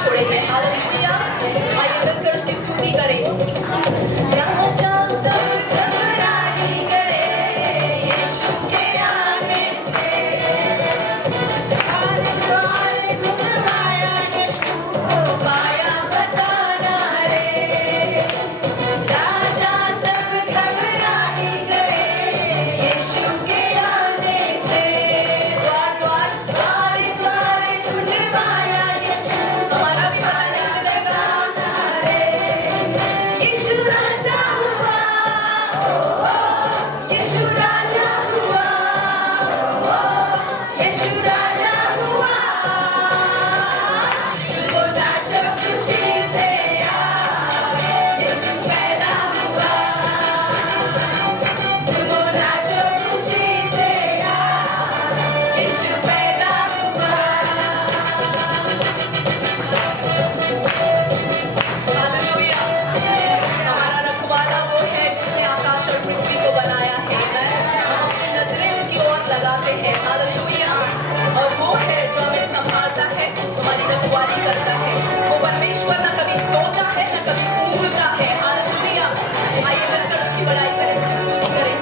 छोड़ेंगे। हालेलुया। आइए मिलकर उसकी स्तुति करें। राजा सब घबराए गए यीशु के आने से, द्वार द्वार खुलवाया यीशु को पाया बताना रे। राजा सब घबराए गए यीशु के आने से, द्वार द्वार द्वार द्वार खुलवाया यीशु, हमारा भी गाना मिलेगा रे। यीशु राजा हुआ, यीशु राजा हुआ, यीशु राजा हुआ। वो नाचो खुशी से यीशु पैदा हुआ। वो नाचो खुशी से यीशु पैदा हुआ। हालेलुया। हमारा रखवाला वो है जिसने आकाश और पृथ्वी को बनाया है। हम अपनी नजरें उसकी ओर लगाते हैं। हालेलुया। और वो है जो हमें संभालता है, हमारी रखवाली करता है। वो परमेश्वर ना कभी सोता है ना कभी ऊँघता है। हालेलुया। आइए मिलकर उसकी बड़ाई करें, उसकी स्तुति करें।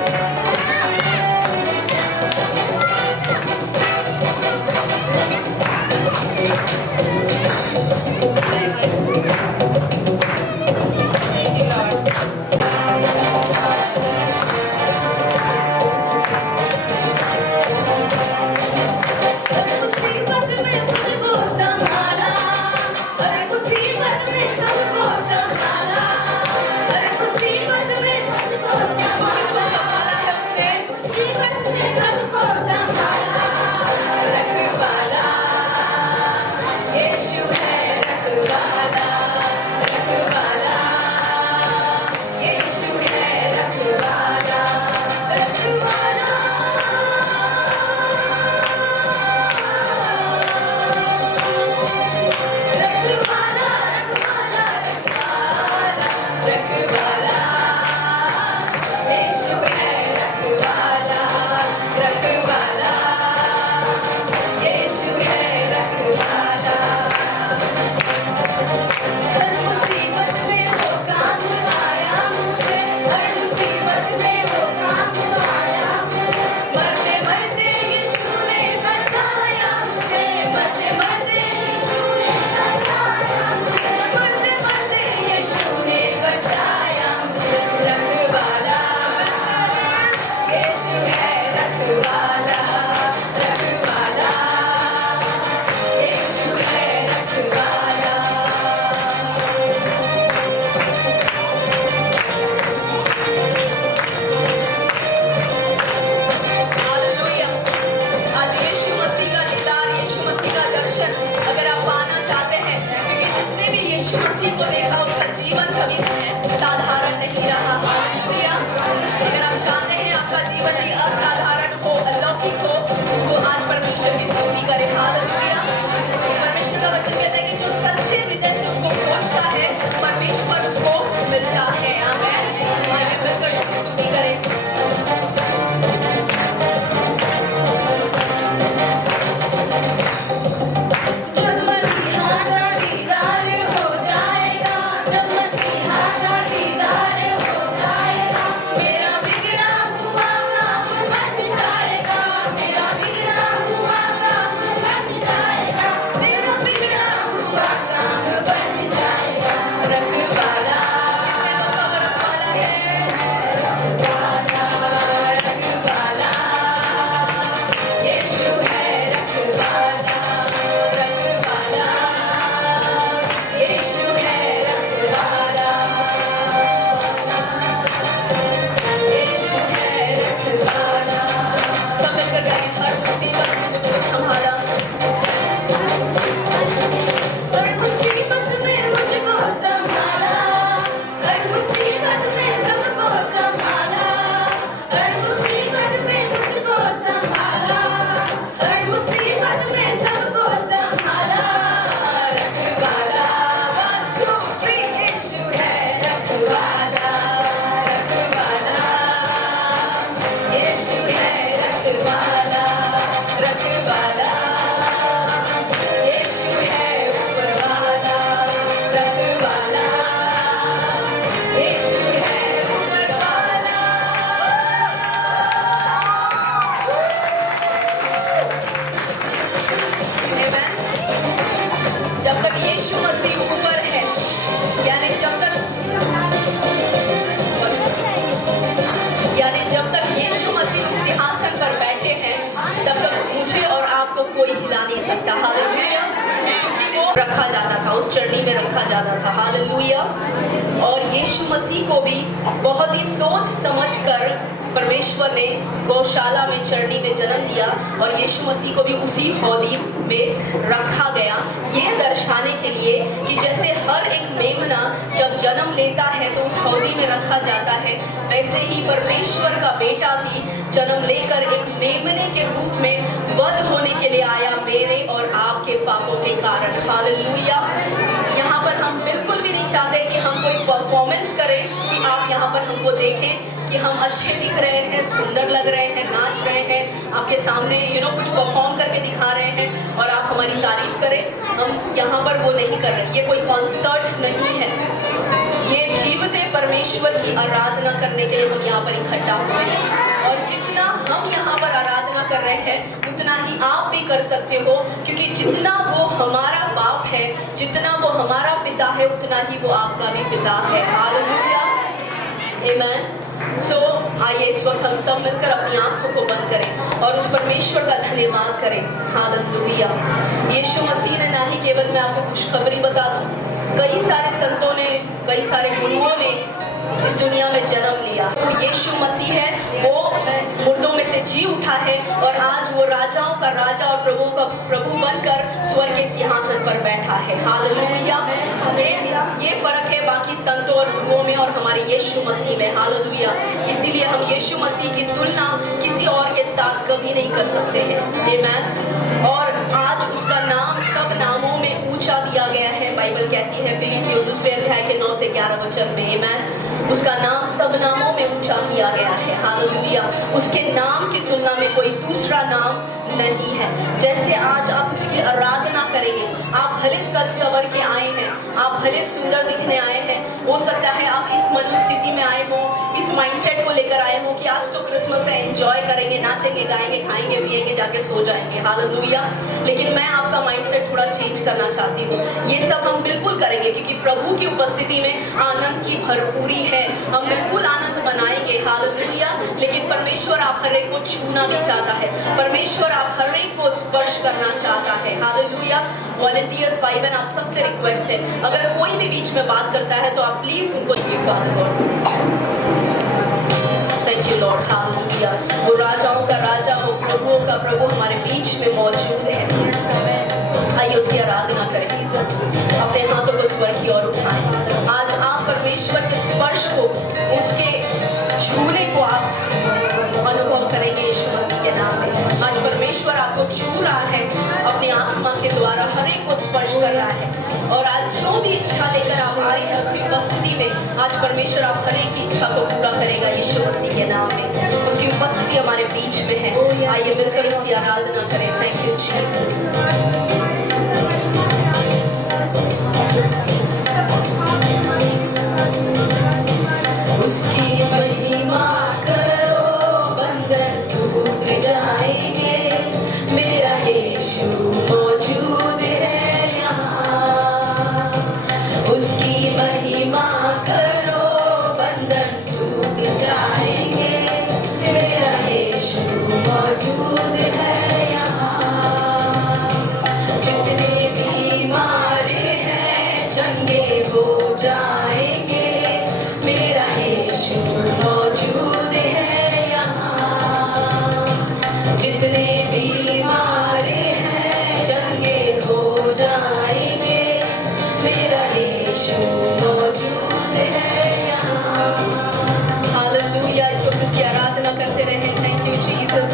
कोई हिला नहीं सकता। हालेलुया। क्योंकि वो रखा जाता था, उस चरनी में रखा जाता था। हालेलुया। और यीशु मसीह को भी बहुत ही सोच समझ कर परमेश्वर ने गौशाला में चरनी में जन्म दिया और यीशु मसीह को भी उसी हौदी में रखा गया, ये दर्शाने के लिए कि जैसे हर एक मेमना जब जन्म लेता है तो उस हौदी में रखा जाता है, वैसे ही परमेश्वर का बेटा भी जन्म लेकर एक मेमने के रूप में वध होने के लिए आया मेरे और आपके पापों के कारण। हालेलुया। यहाँ पर हम बिल्कुल भी नहीं चाहते कि हम कोई परफॉर्मेंस करें, कि आप यहाँ पर हमको देखें कि हम अच्छे दिख रहे हैं, सुंदर लग रहे हैं, नाच रहे हैं, आपके सामने कुछ परफॉर्म करके दिखा रहे हैं और आप हमारी तारीफ करें। हम यहाँ पर वो नहीं कर रहे, ये कोई कॉन्सर्ट नहीं है, ये जीवते परमेश्वर की आराधना करने के लिए हम यहाँ पर इकट्ठा हुए हैं। और जितना हम यहाँ पर आराधना कर रहे हैं उतना ही आप भी कर सकते हो, क्योंकि जितना वो हमारा बाप है, जितना वो हमारा पिता है, उतना ही वो आपका भी पिता है। हालेलुया। आमीन। आइए इस वक्त हम सब मिलकर अपनी आंखों को बंद करें और उस परमेश्वर का धन्यवाद करें। हालेलुया। यीशु मसीह ने ना ही केवल मैं आपको खुशखबरी बता दूं, कई सारे संतों ने, कई सारे गुरुओं ने इस दुनिया में जन्म लिया। वो यीशु मसीह है, वो मुर्दों में से जी उठा है और आज वो राजाओं का राजा और प्रभु का प्रभु बनकर स्वर्ग के सिंहासन पर बैठा है। हालेलुया। ये फर्क है बाकी संतों और गुरुओं में और हमारे यीशु मसीह में। हालेलुया। इसीलिए हम यीशु मसीह की तुलना किसी और के साथ कभी नहीं कर सकते हैं। आमीन। और आज उसका नाम सब नामों में ऊंचा दिया गया है। बाइबल कहती है फिलिपियों 2 अध्याय के 9 से 11 वचन में, आमीन, उसका नाम सब नामों में ऊंचा किया गया है। हालेलुया। उसके नाम की तुलना में कोई दूसरा नाम नहीं है। जैसे आज आप उसकी आराधना करेंगे, आप भले सज सवर के आए हैं, आप भले सुंदर दिखने आए हैं, हो सकता है आप इस मनोस्थिति में आए हो, इस माइंडसेट को लेकर आए हो कि आज तो क्रिसमस है, एंजॉय करेंगे, नाचेंगे, गाएंगे, खाएंगे, पिएंगे, जाके सो जाएंगे। हालेलुया। लेकिन मैं आपका माइंडसेट थोड़ा चेंज करना चाहती हूँ। ये सब हम बिल्कुल करेंगे क्योंकि प्रभु की उपस्थिति में आनंद की भरपूरी है, हम बिल्कुल आनंद मनाएंगे। हालेलुया। लेकिन परमेश्वर आप हर एक को छूना भी चाहता है, परमेश्वर आप हर एक को स्पर्श करना चाहता है। हालेलुया। वॉलंटियर्स भाई बहन, आप सबसे रिक्वेस्ट है, अगर कोई भी बीच में बात करता है तो आप प्लीज उनको थैंक यू लॉर्ड। हालेलुया। वो राजाओं का राजा, वो प्रभुओं का प्रभु हमारे बीच में मौजूद है। आइए उसकी आराधना करें। अपने हाथों को स्वर्ग की ओर उठाएं। आज आप परमेश्वर के स्पर्श को, उसके छूने को आप अनुभव करेंगे यीशु मसीह के नाम में। आज परमेश्वर आपको छू रहा है, अपने आत्मा के द्वारा हर एक को स्पर्श कर रहा है। और आज जो भी इच्छा लेकर आप आए हैं उसकी उपस्थिति में, आज परमेश्वर आप हर एक की इच्छा को पूरा करेगा यीशु मसीह के नाम में। उसकी उपस्थिति हमारे बीच में है। आइए मिलकर उसकी आराधना करें। Thank you Jesus. उसकी महिमा करो, बंधन टूट जाएंगे, मेरा यीशु मौजूद है यहाँ। उसकी महिमा करो, बंधन टूट जाएंगे, मेरा यीशु मौजूद है यहाँ। जितने बीमार हैं चंगे हो जाएंगे, मेरा यीशु मौजूद है यहाँ। जितने बीमार हैं चंगे हो जाएंगे, मेरा यीशु मौजूद है यहाँ। हालेलुया। इस वक्त उसकी आराधना करते रहे। Thank you Jesus.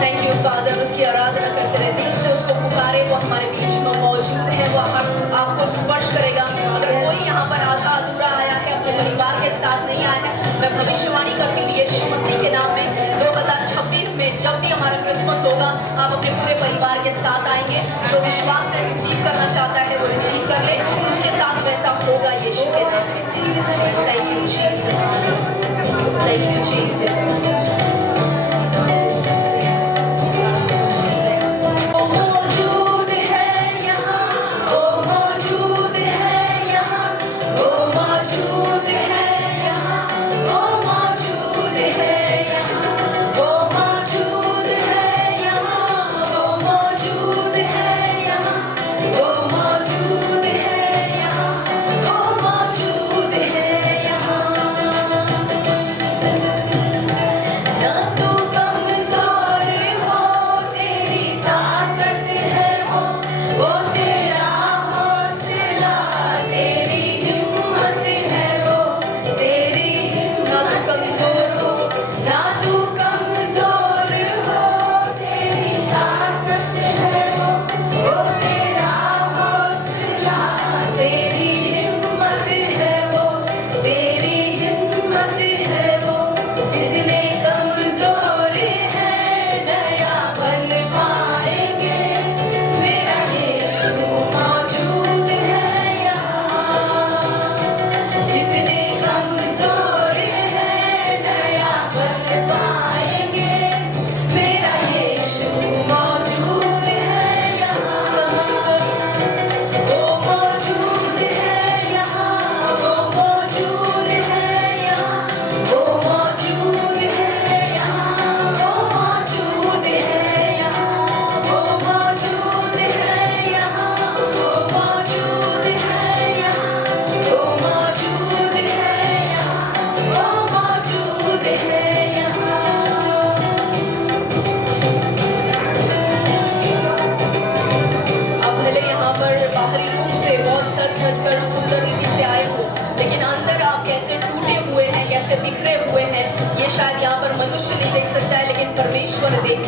Thank you father. उसकी आराधना करते रहे, दिल से उसको पुकारे। वो हमारे बीच में मौजूद है, वो आपको स्पर्श करेगा। अगर कोई यहाँ पर आधा अधूरा आया है, अपने परिवार के साथ नहीं आया है, मैं भविष्यवाणी करती हूँ यीशु मसीह के नाम में 2026 में जब भी हमारा क्रिसमस होगा, आप अपने पूरे परिवार के साथ आएंगे। जो विश्वास से रिसीव करना चाहता है वो रिसीव कर ले, उसके साथ वैसा होगा यीशु के नाम में। Thank you Jesus. Thank you Jesus.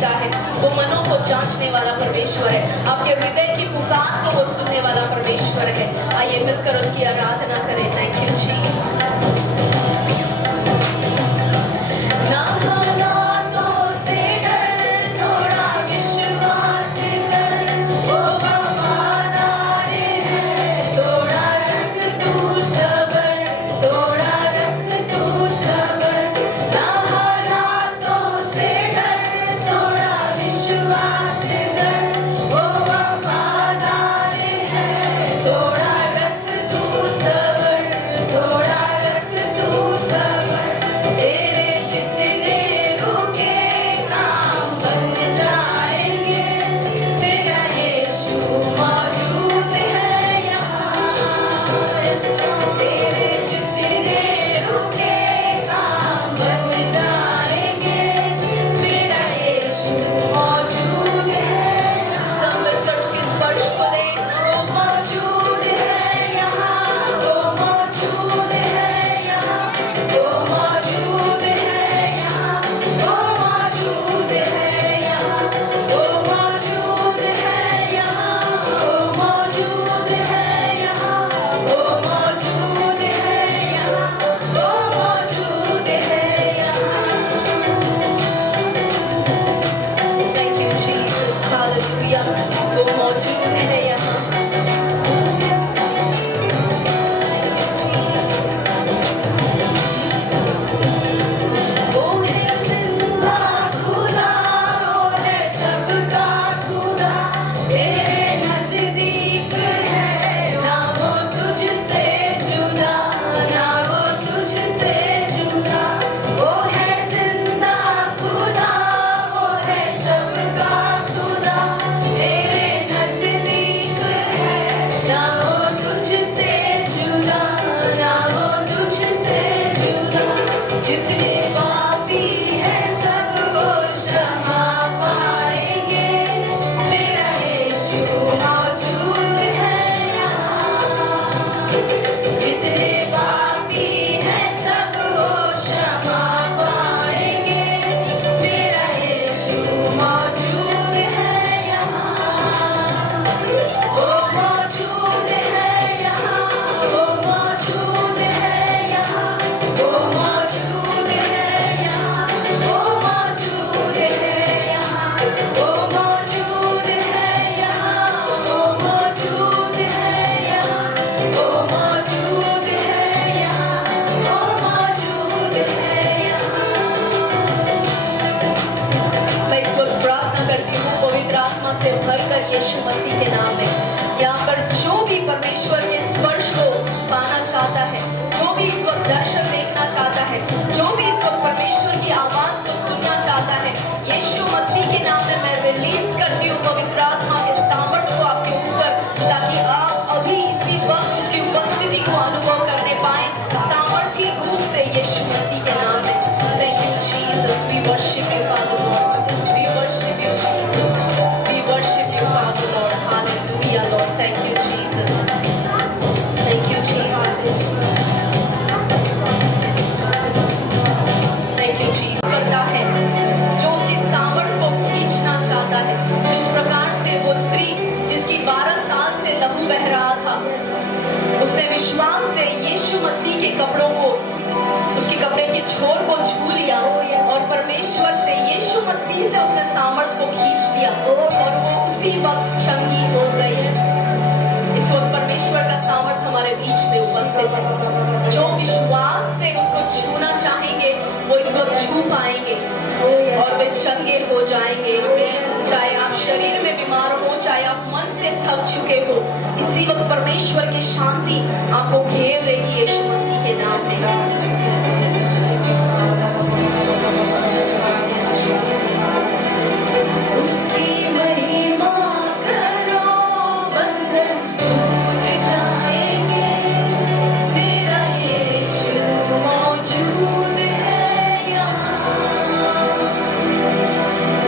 देखता है। वो मनों को जांचने वाला परमेश्वर है, आपके हृदय की पुकार को वो सुनने वाला परमेश्वर है। आइए मिलकर उसकी आराधना करें। Thank you Jesus. ना हालातों से डर, थोड़ा विश्वास कर, वो वफादार है। थोड़ा रख तू सब्र, थोड़ा रख तू सब्र। ना हालातों से डर, थोड़ा विश्वास कर, वो वफादार है। थोड़ा रख तू सब्र, थोड़ा रख तू सब्र। तेरे जितने रुके काम बन जाएंगे, तेरा यीशु मौजूद है यहाँ। तेरे जितने रुके काम बन जाएंगे, तेरा यीशु मौजूद है। सब मिलकर उसके स्पर्श को दें। वो मौजूद है यहाँ, वो मौजूद है यहाँ, वो मौजूद है यहाँ, वो मौजूद है यहाँ, वो मौजूद है यहाँ, वो मौजूद है यहाँ, वो मौजूद है यहाँ, वो मौजूद है यहाँ। Thank you Jesus, hallelujah। वो मौजूद है यहाँ। वो है जिंदा खुदा, वो है सबका खुदा। तेरे नजदीक है, ना वो तुझसे जुदा, ना वो तुझसे जुदा। वो है जिंदा खुदा, वो है सबका खुदा। तेरे नजदीक है, ना वो तुझसे जुदा, ना वो तुझसे जुदा। जितने पापी हैं सब वो क्षमा पाएंगे, मेरा यीशु मौजूद है यहाँ। जितने पापी हैं सब वो क्षमा पाएंगे, मेरा यीशु मौजूद है यहाँ। वो मौजूद है यहाँ, वो मौजूद है यहाँ, वो मौजूद है यहाँ, वो मौजूद है यहाँ, वो मौजूद है यहाँ, वो मौजूद है यहाँ, वो मौजूद है यहाँ, वो मौजूद है यहाँ। मैं इस वक्त प्रार्थना करती हूँ पवित्र आत्मा से भरकर यीशु मसीह के नाम में। यहाँ पर जो भी परमेश्वर के स्पर्श को पाना चाहता है, जो भी इस वक्त दर्शन देखना चाहता है, जो भी इस वक्त परमेश्वर की आवाज को सुनना चाहता है, यीशु मसीह के नाम में मैं रिलीज करती हूँ पवित्र आत्मा के सामर्थ्य को आपके ऊपर, ताकि आप अभी इसी वक्त उसकी उपस्थिति को अनुभव करने पाए सामर्थ्य रूप से यीशु मसीह के नाम में। Thank you Jesus, we worship you Father Lord, we worship you Jesus, we worship you Father Lord, hallelujah Lord, thank you Jesus, thank you Jesus, thank you Jesus। करता है जो उसकी सामर्थ्य को खींचना चाहता है, जिस प्रकार से वो स्त्री जिसकी 12 साल से लहू बह रहा था, उसने विश्वास से यीशु मसीह के कपड़ों को, उसके कपड़े के छोर को छू लिया और परमेश्वर से यीशु मसीह से उसने सामर्थ्य को खींच लिया और वो उसी वक्त चंगी हो गई। इस वक्त परमेश्वर का सामर्थ्य हमारे बीच में उपस्थित है। जो विश्वास से उसको छूना चाहेंगे वो इस वक्त छू पाएंगे और वे चंगे हो जाएंगे। चाहे आप शरीर में बीमार हो, चाहे आप मन से थक चुके हो, इसी वक्त परमेश्वर की शांति आपको घेर लेगी यीशु मसीह के नाम से। उसकी महिमा करो, बंधन टूट जाएंगे, मेरा यीशु मौजूद है यहाँ।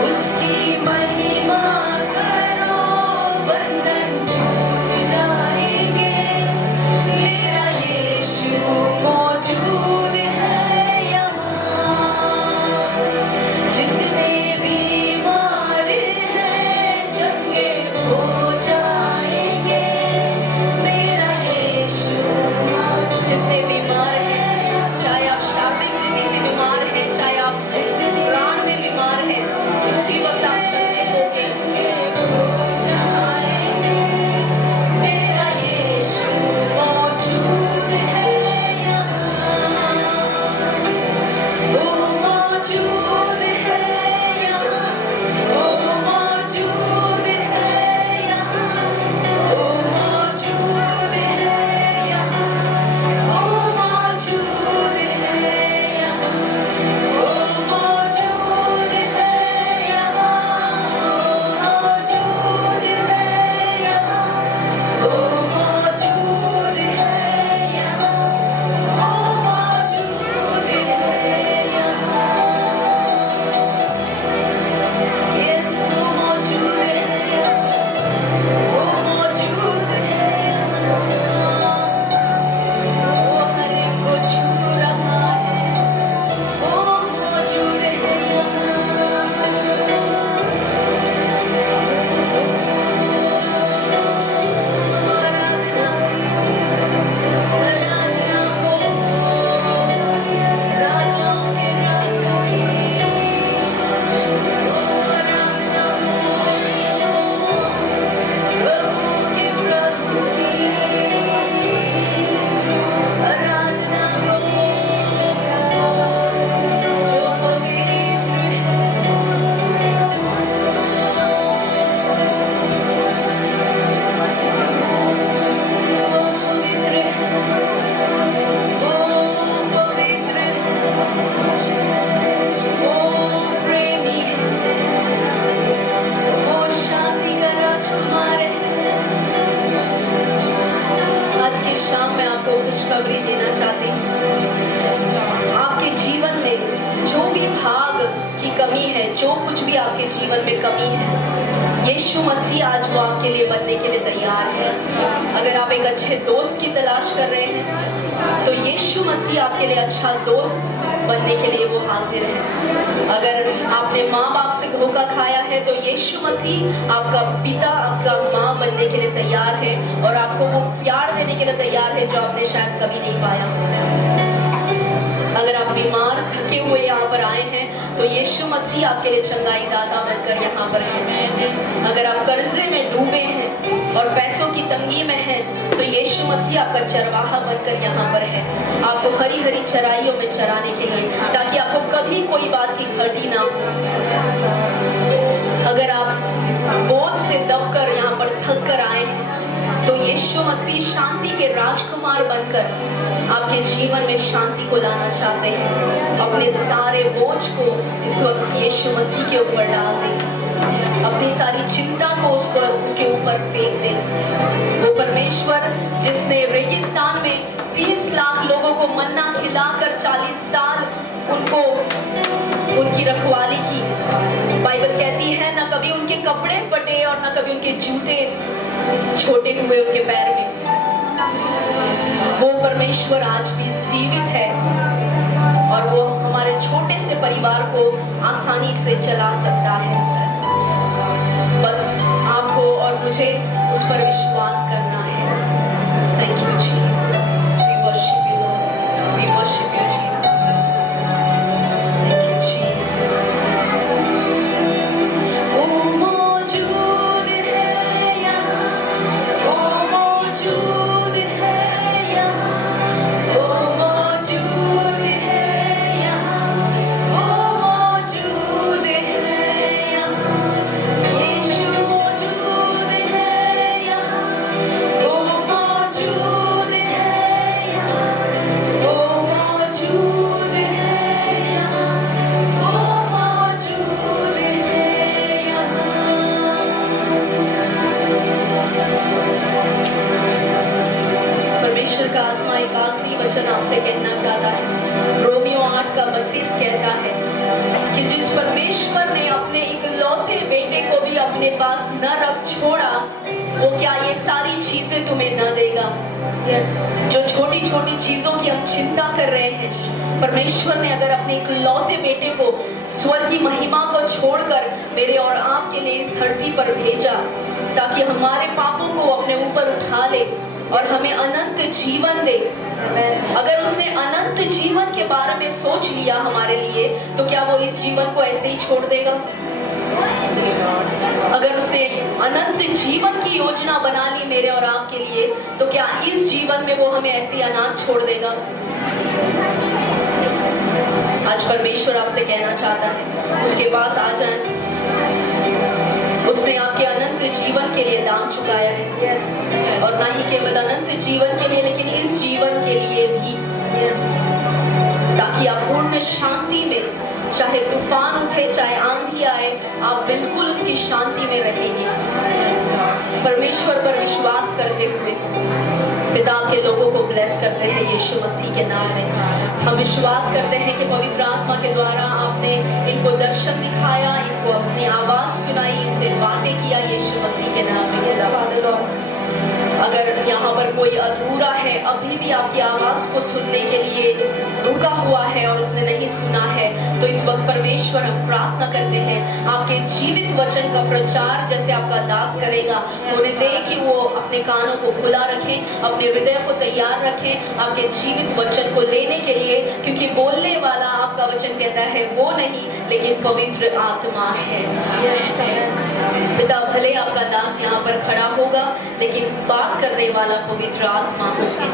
उसकी महिमा करो, बंधन टूट जाएंगे, मेरा यीशु मौजूद बनी है, यीशु मसीह आज वो आपके लिए बनने के लिए तैयार है। अगर आप एक अच्छे दोस्त की तलाश कर रहे हैं तो यीशु मसीह आपके लिए अच्छा दोस्त बनने के लिए वो हाजिर है। अगर आपने माँ बाप से धोखा खाया है तो यीशु मसीह आपका पिता, आपका माँ बनने के लिए तैयार है और आपको वो प्यार देने के लिए तैयार है जो आपने शायद कभी नहीं पाया। अगर आप बीमार थके हुए यहाँ पर आए हैं तो यीशु मसीह आपके लिए चंगाई दाता बनकर यहाँ पर है। अगर आप कर्जे में डूबे हैं और पैसों की तंगी में हैं तो यीशु मसीह आपका चरवाहा बनकर यहाँ पर है, आपको हरी हरी चराइयों में चराने के लिए, ताकि आपको कभी कोई बात की घटी ना हो। अगर आप बोझ से दबकर यहाँ पर थक कर आए हैं तो यीशु मसीह शांति के राजकुमार बनकर आपके जीवन में शांति को लाना चाहते हैं। अपने सारे बोझ को इस वक्त यीशु मसीह के ऊपर डाल दें, अपनी सारी चिंता को उसके ऊपर फेंक दें। वो परमेश्वर जिसने रेगिस्तान में 30 लाख लोगों को मन्ना खिलाकर 40 साल उनको उनकी रखवाली की, बाइबल कहती है ना कभी उनके कपड़े फटे और ना कभी उनके जूते छोटे हुए उनके पैर में। वो परमेश्वर आज भी जीवित है और वो हमारे छोटे से परिवार को आसानी से चला सकता है। बस आपको और मुझे उस पर विश्वास करना है। Thank you Jesus, we worship you Lord, we worship you Jesus, thank you Jesus. वो मौजूद है यहाँ, वो मौजूद है यहाँ, वो मौजूद है यहाँ, वो मौजूद है यहाँ, यीशु मौजूद है यहाँ, वो मौजूद है यहाँ, वो मौजूद है यहाँ, वो मौजूद है यहाँ। परमेश्वर का आत्मा एक आखिरी वचन आपसे कहना चाहता है। रोमियो 8:32 कहता है कि जिस परमेश्वर ने अपने इकलौते बेटे को भी अपने पास न रख छोड़ा, वो क्या ये सारी चीजें तुम्हें न देगा? जो छोटी छोटी चीजों की हम चिंता कर रहे हैं, परमेश्वर ने अगर अपने इकलौते बेटे को स्वर्ग की महिमा को छोड़कर मेरे और आपके लिए इस धरती पर भेजा ताकि हमारे पापों को अपने ऊपर उठा ले और हमें अनंत जीवन दे। अगर उसने अनंत जीवन के बारे में सोच लिया हमारे लिए तो क्या वो इस जीवन को ऐसे ही छोड़ देगा? अगर उसने अनंत जीवन की योजना बना ली मेरे और आपके लिए तो क्या इस जीवन में वो हमें ऐसे ही अनाथ छोड़ देगा? आज परमेश्वर आपसे कहना चाहता है उसके पास आ जाए। उसने आपके अनंत जीवन के लिए दाम चुकाया है और ना ही केवल अनंत जीवन के लिए लेकिन इस जीवन के लिए भी, ताकि आप पूर्ण शांति में, चाहे तूफान उठे चाहे आंधी आए, आप बिल्कुल उसकी शांति में रहेंगे। परमेश्वर पर विश्वास करते हुए पिता के लोगों को ब्लेस करते हैं यीशु मसीह के नाम में। हम विश्वास करते हैं कि पवित्र आत्मा के द्वारा आपने इनको दर्शन दिखाया, इनको अपनी आवाज सुनाई, इनसे बातें किया यीशु मसीह के नाम में। अगर यहाँ पर कोई अधूरा है, अभी भी आपकी आवाज को सुनने के लिए रुका हुआ है और उसने नहीं सुना है, तो इस वक्त परमेश्वर हम प्रार्थना करते हैं आपके जीवित वचन का प्रचार जैसे आपका दास करेगा, उन्हें दे कि वो अपने कानों को खुला रखें, अपने हृदय को तैयार रखें आपके जीवित वचन को लेने के लिए, क्योंकि बोलने वाला आपका वचन कहता है वो नहीं लेकिन पवित्र आत्मा है। पिता भले आपका दास यहाँ पर खड़ा होगा लेकिन बात करने वाला पवित्र आत्मा होगी।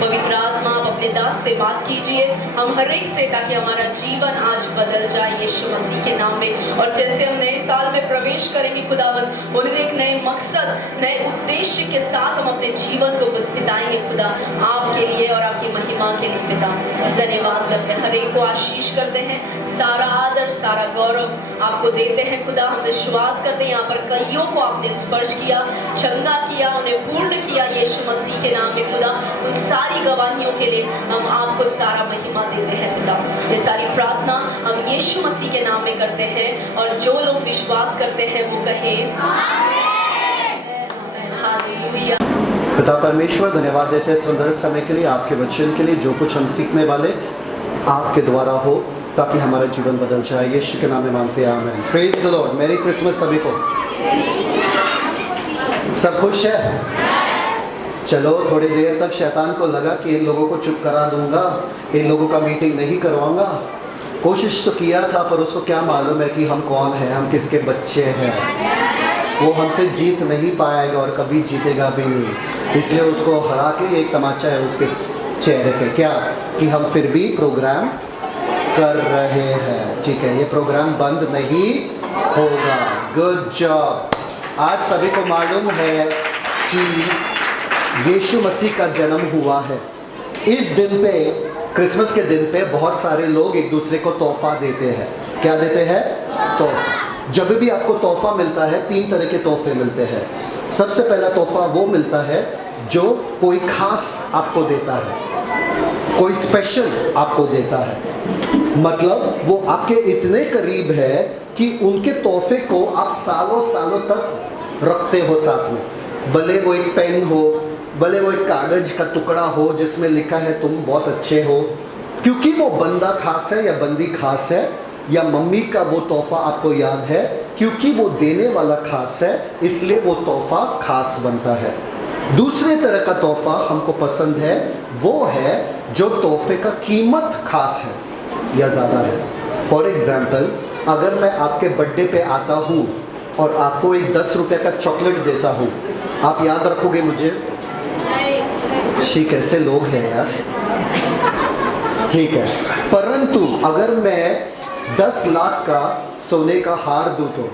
पवित्र आत्मा आप अपने दास से बात कीजिए हम हर एक से, ताकि हमारा जीवन आज बदल जाए यीशु मसीह के नाम में। और जैसे हम नए साल में प्रवेश करेंगे खुदावंद, उन्हें एक नए मकसद, नए उद्देश्य के साथ हम अपने जीवन को बिताएंगे खुदा, आपके लिए और आपकी महिमा के लिए। पिता धन्यवाद करते हैं, हर एक को आशीष करते हैं, सारा आदर सारा गौरव आपको देते हैं खुदा। हम विश्वास करते हैं यहाँ पर कईयों को आपने स्पर्श किया, चंगा किया, उन्हें पूर्ण किया यीशु मसीह के नाम में खुदा। उन सारी गवाहियों के लिए हम आपको सारा महिमा देते हैं पिता। ये सारी प्रार्थना हम यीशु मसीह के नाम में करते हैं और जो लोग विश्वास करते हैं वो कहें आमीन। हालेलुया। पिता परमेश्वर, धन्यवाद देते हैं सुंदर समय के लिए, आपके वचन के लिए। जो कुछ हम सीखने वाले आपके द्वारा हो, ताकि हमारा जीवन बदल जाए। यीशु के नाम में मांगते हैं, आमीन। Praise the Lord. मेरी क्रिसमस सभी को। सब खुश है? चलो, थोड़ी देर तक शैतान को लगा कि इन लोगों को चुप करा दूंगा, इन लोगों का मीटिंग नहीं करवाऊंगा। कोशिश तो किया था, पर उसको क्या मालूम है कि हम कौन हैं, हम किसके बच्चे हैं। वो हमसे जीत नहीं पाएगा और कभी जीतेगा भी नहीं। इसलिए उसको हरा के एक तमाचा है उसके चेहरे पे, क्या कि हम फिर भी प्रोग्राम कर रहे हैं। ठीक है, ये प्रोग्राम बंद नहीं होगा। Good job. आज सभी को मालूम है कि यीशु मसीह का जन्म हुआ है। इस दिन पे, क्रिसमस के दिन पे, बहुत सारे लोग एक दूसरे को तोहफा देते हैं। क्या देते हैं? तोहफा। जब भी आपको तोहफा मिलता है, 3 तरह के तोहफे मिलते हैं। सबसे पहला तोहफा वो मिलता है जो कोई खास आपको देता है, कोई स्पेशल आपको देता है। मतलब वो आपके इतने करीब है कि उनके तोहफे को आप सालों सालों तक रखते हो साथ में। भले वो एक पेन हो, भले वो एक कागज का टुकड़ा हो जिसमें लिखा है तुम बहुत अच्छे हो, क्योंकि वो बंदा खास है या बंदी खास है, या मम्मी का वो तोहफा आपको याद है क्योंकि वो देने वाला खास है, इसलिए वो तोहफा खास बनता है। दूसरे तरह का तोहफा हमको पसंद है, वो है जो तोहफे का कीमत खास है या ज़्यादा है। फॉर एग्जाम्पल, अगर मैं आपके बर्थडे पे आता हूँ और आपको एक 10 रुपये का चॉकलेट देता हूँ, आप याद रखोगे मुझे? शी, कैसे लोग हैं यार। ठीक है, परंतु अगर मैं 10 लाख का सोने का हार दूं तो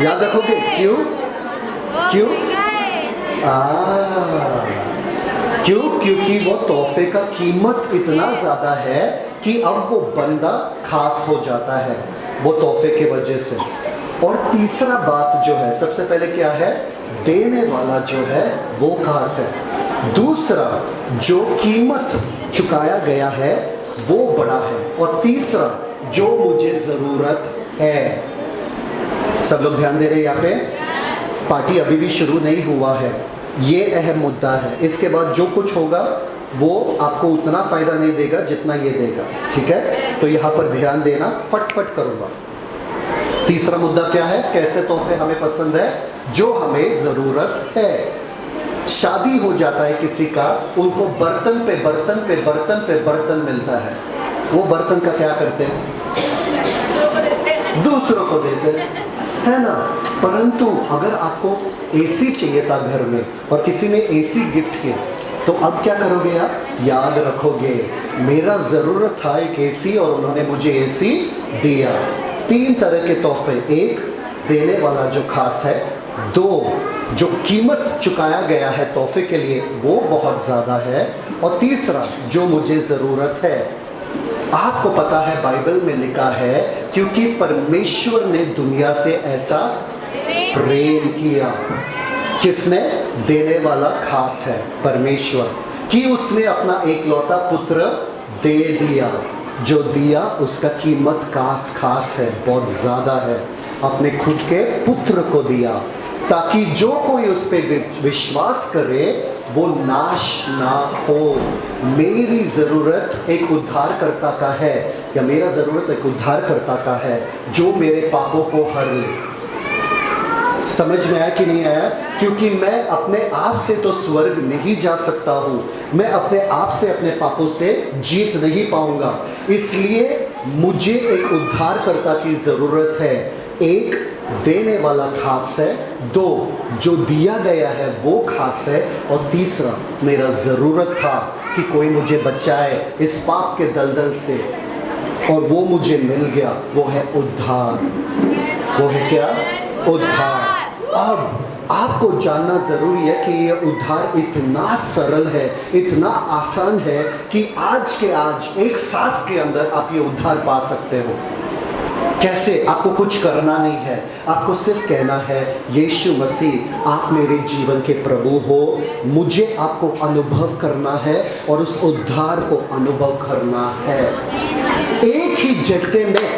याद रखोगे? क्यों? क्यों? क्यों? क्योंकि वो तोहफे का कीमत इतना ज़्यादा है कि अब वो बंदा खास हो जाता है वो तोहफे के वजह से। और तीसरा बात जो है, सबसे पहले क्या है? देने वाला जो है वो खास है। दूसरा, जो कीमत चुकाया गया है वो बड़ा है। और तीसरा, जो मुझे ज़रूरत है। सब लोग ध्यान दे रहे हैं यहाँ पे? पार्टी अभी भी शुरू नहीं हुआ है, ये अहम मुद्दा है। इसके बाद जो कुछ होगा वो आपको उतना फ़ायदा नहीं देगा जितना ये देगा। ठीक है, तो यहाँ पर ध्यान देना, फटफट करूँगा। तीसरा मुद्दा क्या है? कैसे तोहफे हमें पसंद है? जो हमें ज़रूरत है। शादी हो जाता है किसी का, उनको बर्तन पे बर्तन पे बर्तन पे बर्तन मिलता है। वो बर्तन का क्या करते हैं? दूसरों को देते हैं, है ना। परंतु अगर आपको एसी चाहिए था घर में और किसी ने एसी गिफ्ट किया, तो अब क्या करोगे आप? याद रखोगे मेरा ज़रूरत था एक एसी और उन्होंने मुझे एसी दिया। 3 तरह के तोहफे, एक देने वाला जो खास है, 2 जो कीमत चुकाया गया है तोहफे के लिए वो बहुत ज़्यादा है, और तीसरा जो मुझे ज़रूरत है। आपको पता है बाइबल में लिखा है, क्योंकि परमेश्वर ने दुनिया से ऐसा प्रेम किया। किसने? देने वाला खास है परमेश्वर, कि उसने अपना एकलौता पुत्र दे दिया। जो दिया उसका कीमत खास है, बहुत ज़्यादा है। अपने खुद के पुत्र को दिया, ताकि जो कोई उस पर विश्वास करे वो नाश ना हो। मेरी ज़रूरत एक उद्धारकर्ता का है, या मेरा ज़रूरत एक उद्धारकर्ता का है जो मेरे पापों को हर ले। समझ में आया कि नहीं आया? क्योंकि मैं अपने आप से तो स्वर्ग नहीं जा सकता हूँ, मैं अपने आप से अपने पापों से जीत नहीं पाऊंगा। इसलिए मुझे एक उद्धारकर्ता की ज़रूरत है। एक, देने वाला खास है, 2 जो दिया गया है वो खास है, और तीसरा मेरा ज़रूरत था कि कोई मुझे बचाए इस पाप के दलदल से, और वो मुझे मिल गया। वो है उद्धार। वो है क्या? उद्धार। अब आपको जानना ज़रूरी है कि ये उद्धार इतना सरल है, इतना आसान है कि आज के आज एक सांस के अंदर आप ये उद्धार पा सकते हो। कैसे? आपको कुछ करना नहीं है, आपको सिर्फ कहना है यीशु मसीह आप मेरे जीवन के प्रभु हो, मुझे आपको अनुभव करना है और उस उद्धार को अनुभव करना है। एक ही झटके में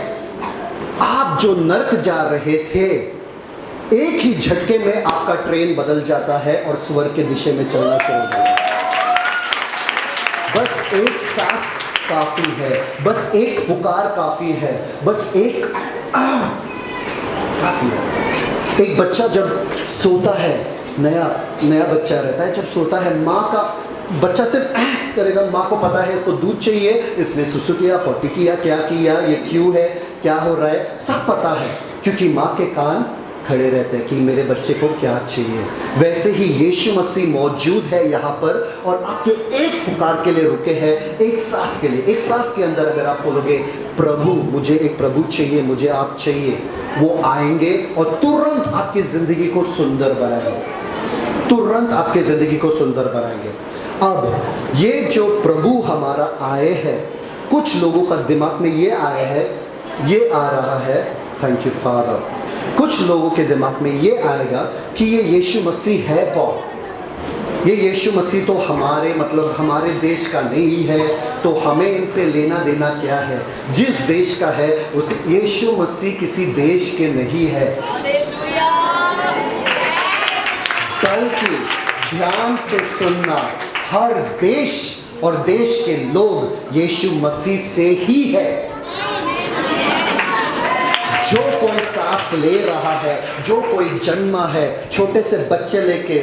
आप जो नर्क जा रहे थे, एक ही झटके में आपका ट्रेन बदल जाता है और स्वर्ग के दिशा में चलना शुरू हो जाता है। बस एक सांस काफी है, बस एक पुकार काफी है, बस एक काफी है। एक बच्चा जब सोता है, नया बच्चा रहता है, जब सोता है माँ का बच्चा सिर्फ करेगा, माँ को पता है इसको दूध चाहिए, इसने सुसु किया, पोटी किया, क्या किया, ये क्यों है, क्या हो रहा है, सब पता है, क्योंकि माँ के कान खड़े रहते हैं कि मेरे बच्चे को क्या चाहिए। वैसे ही यीशु मसीह मौजूद है यहाँ पर और आपके एक पुकार के लिए रुके हैं, एक सांस के लिए। एक सांस के अंदर अगर आप बोलोगे प्रभु मुझे एक प्रभु चाहिए, मुझे आप चाहिए, वो आएंगे और तुरंत आपकी ज़िंदगी को सुंदर बनाएंगे, तुरंत आपकी ज़िंदगी को सुंदर बनाएंगे। अब ये जो प्रभु हमारा आए हैं, कुछ लोगों का दिमाग में ये आया है, ये आ रहा है, थैंक यू फादर, कुछ लोगों के दिमाग में ये आएगा कि ये यीशु मसीह है कौन? ये यीशु मसीह तो हमारे देश का नहीं है, तो हमें इनसे लेना देना क्या है? जिस देश का है उस यीशु मसीह किसी देश के नहीं है, बल्कि ध्यान से सुनना, हर देश और देश के लोग यीशु मसीह से ही है। जो कोई सांस ले रहा है, जो कोई जन्मा है, छोटे से बच्चे लेके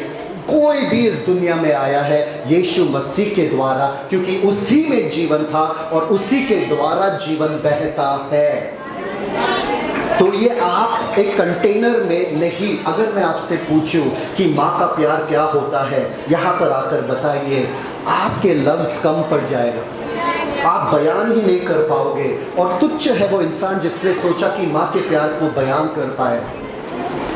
कोई भी इस दुनिया में आया है यीशु मसीह के द्वारा, क्योंकि उसी में जीवन था और उसी के द्वारा जीवन बहता है। तो ये आप एक कंटेनर में नहीं, अगर मैं आपसे पूछूं कि माँ का प्यार क्या होता है, यहाँ पर आकर बताइए, आपके लफ्ज़ कम पड़ जाएगा, आप बयान ही नहीं कर पाओगे। और तुच्छ है वो इंसान जिसने सोचा कि माँ के प्यार को बयान कर पाए।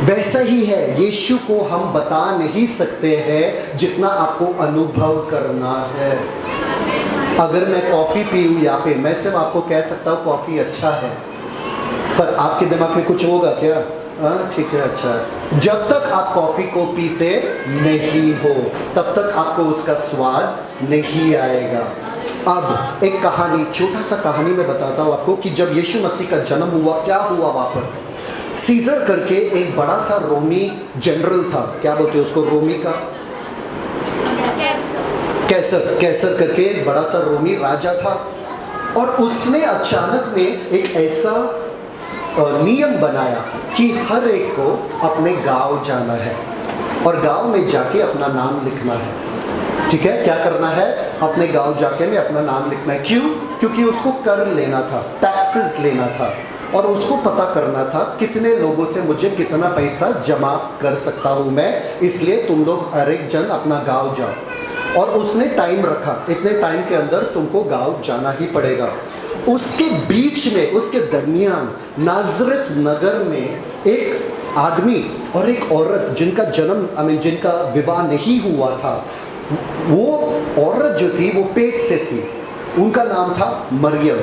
वैसा ही है, यीशु को हम बता नहीं सकते हैं जितना आपको अनुभव करना है। अगर मैं कॉफ़ी पीऊँ यहाँ पे, मैं सिर्फ आपको कह सकता हूँ कॉफ़ी अच्छा है, पर आपके दिमाग में कुछ होगा क्या? हाँ ठीक है, अच्छा है। जब तक आप कॉफ़ी को पीते नहीं हो तब तक आपको उसका स्वाद नहीं आएगा। अब एक कहानी, छोटा सा कहानी मैं बताता हूँ आपको कि जब यीशु मसीह का जन्म हुआ, क्या हुआ वहाँ पर। सीजर करके एक बड़ा सा रोमी जनरल था, क्या बोलते हैं उसको, रोमी का कैसर करके एक बड़ा सा रोमी राजा था। और उसने अचानक में एक ऐसा नियम बनाया कि हर एक को अपने गांव जाना है और गांव में जाके अपना नाम लिखना है। ठीक है, क्या करना है? अपने गांव जाके में अपना नाम लिखना है। क्यों? क्योंकि उसको कर लेना था, टैक्सेस लेना था, और उसको पता करना था कितने लोगों से मुझे कितना पैसा जमा कर सकता हूँ मैं, इसलिए तुम लोग हर एक जन अपना गांव जाओ। और उसने टाइम रखा, इतने टाइम के अंदर तुमको गांव जाना ही पड़ेगा। उसके बीच में, उसके दरमियान नाजरत नगर में एक आदमी और एक औरत जिनका जिनका विवाह नहीं हुआ था, वो औरत जो थी वो पेट से थी, उनका नाम था मरियम।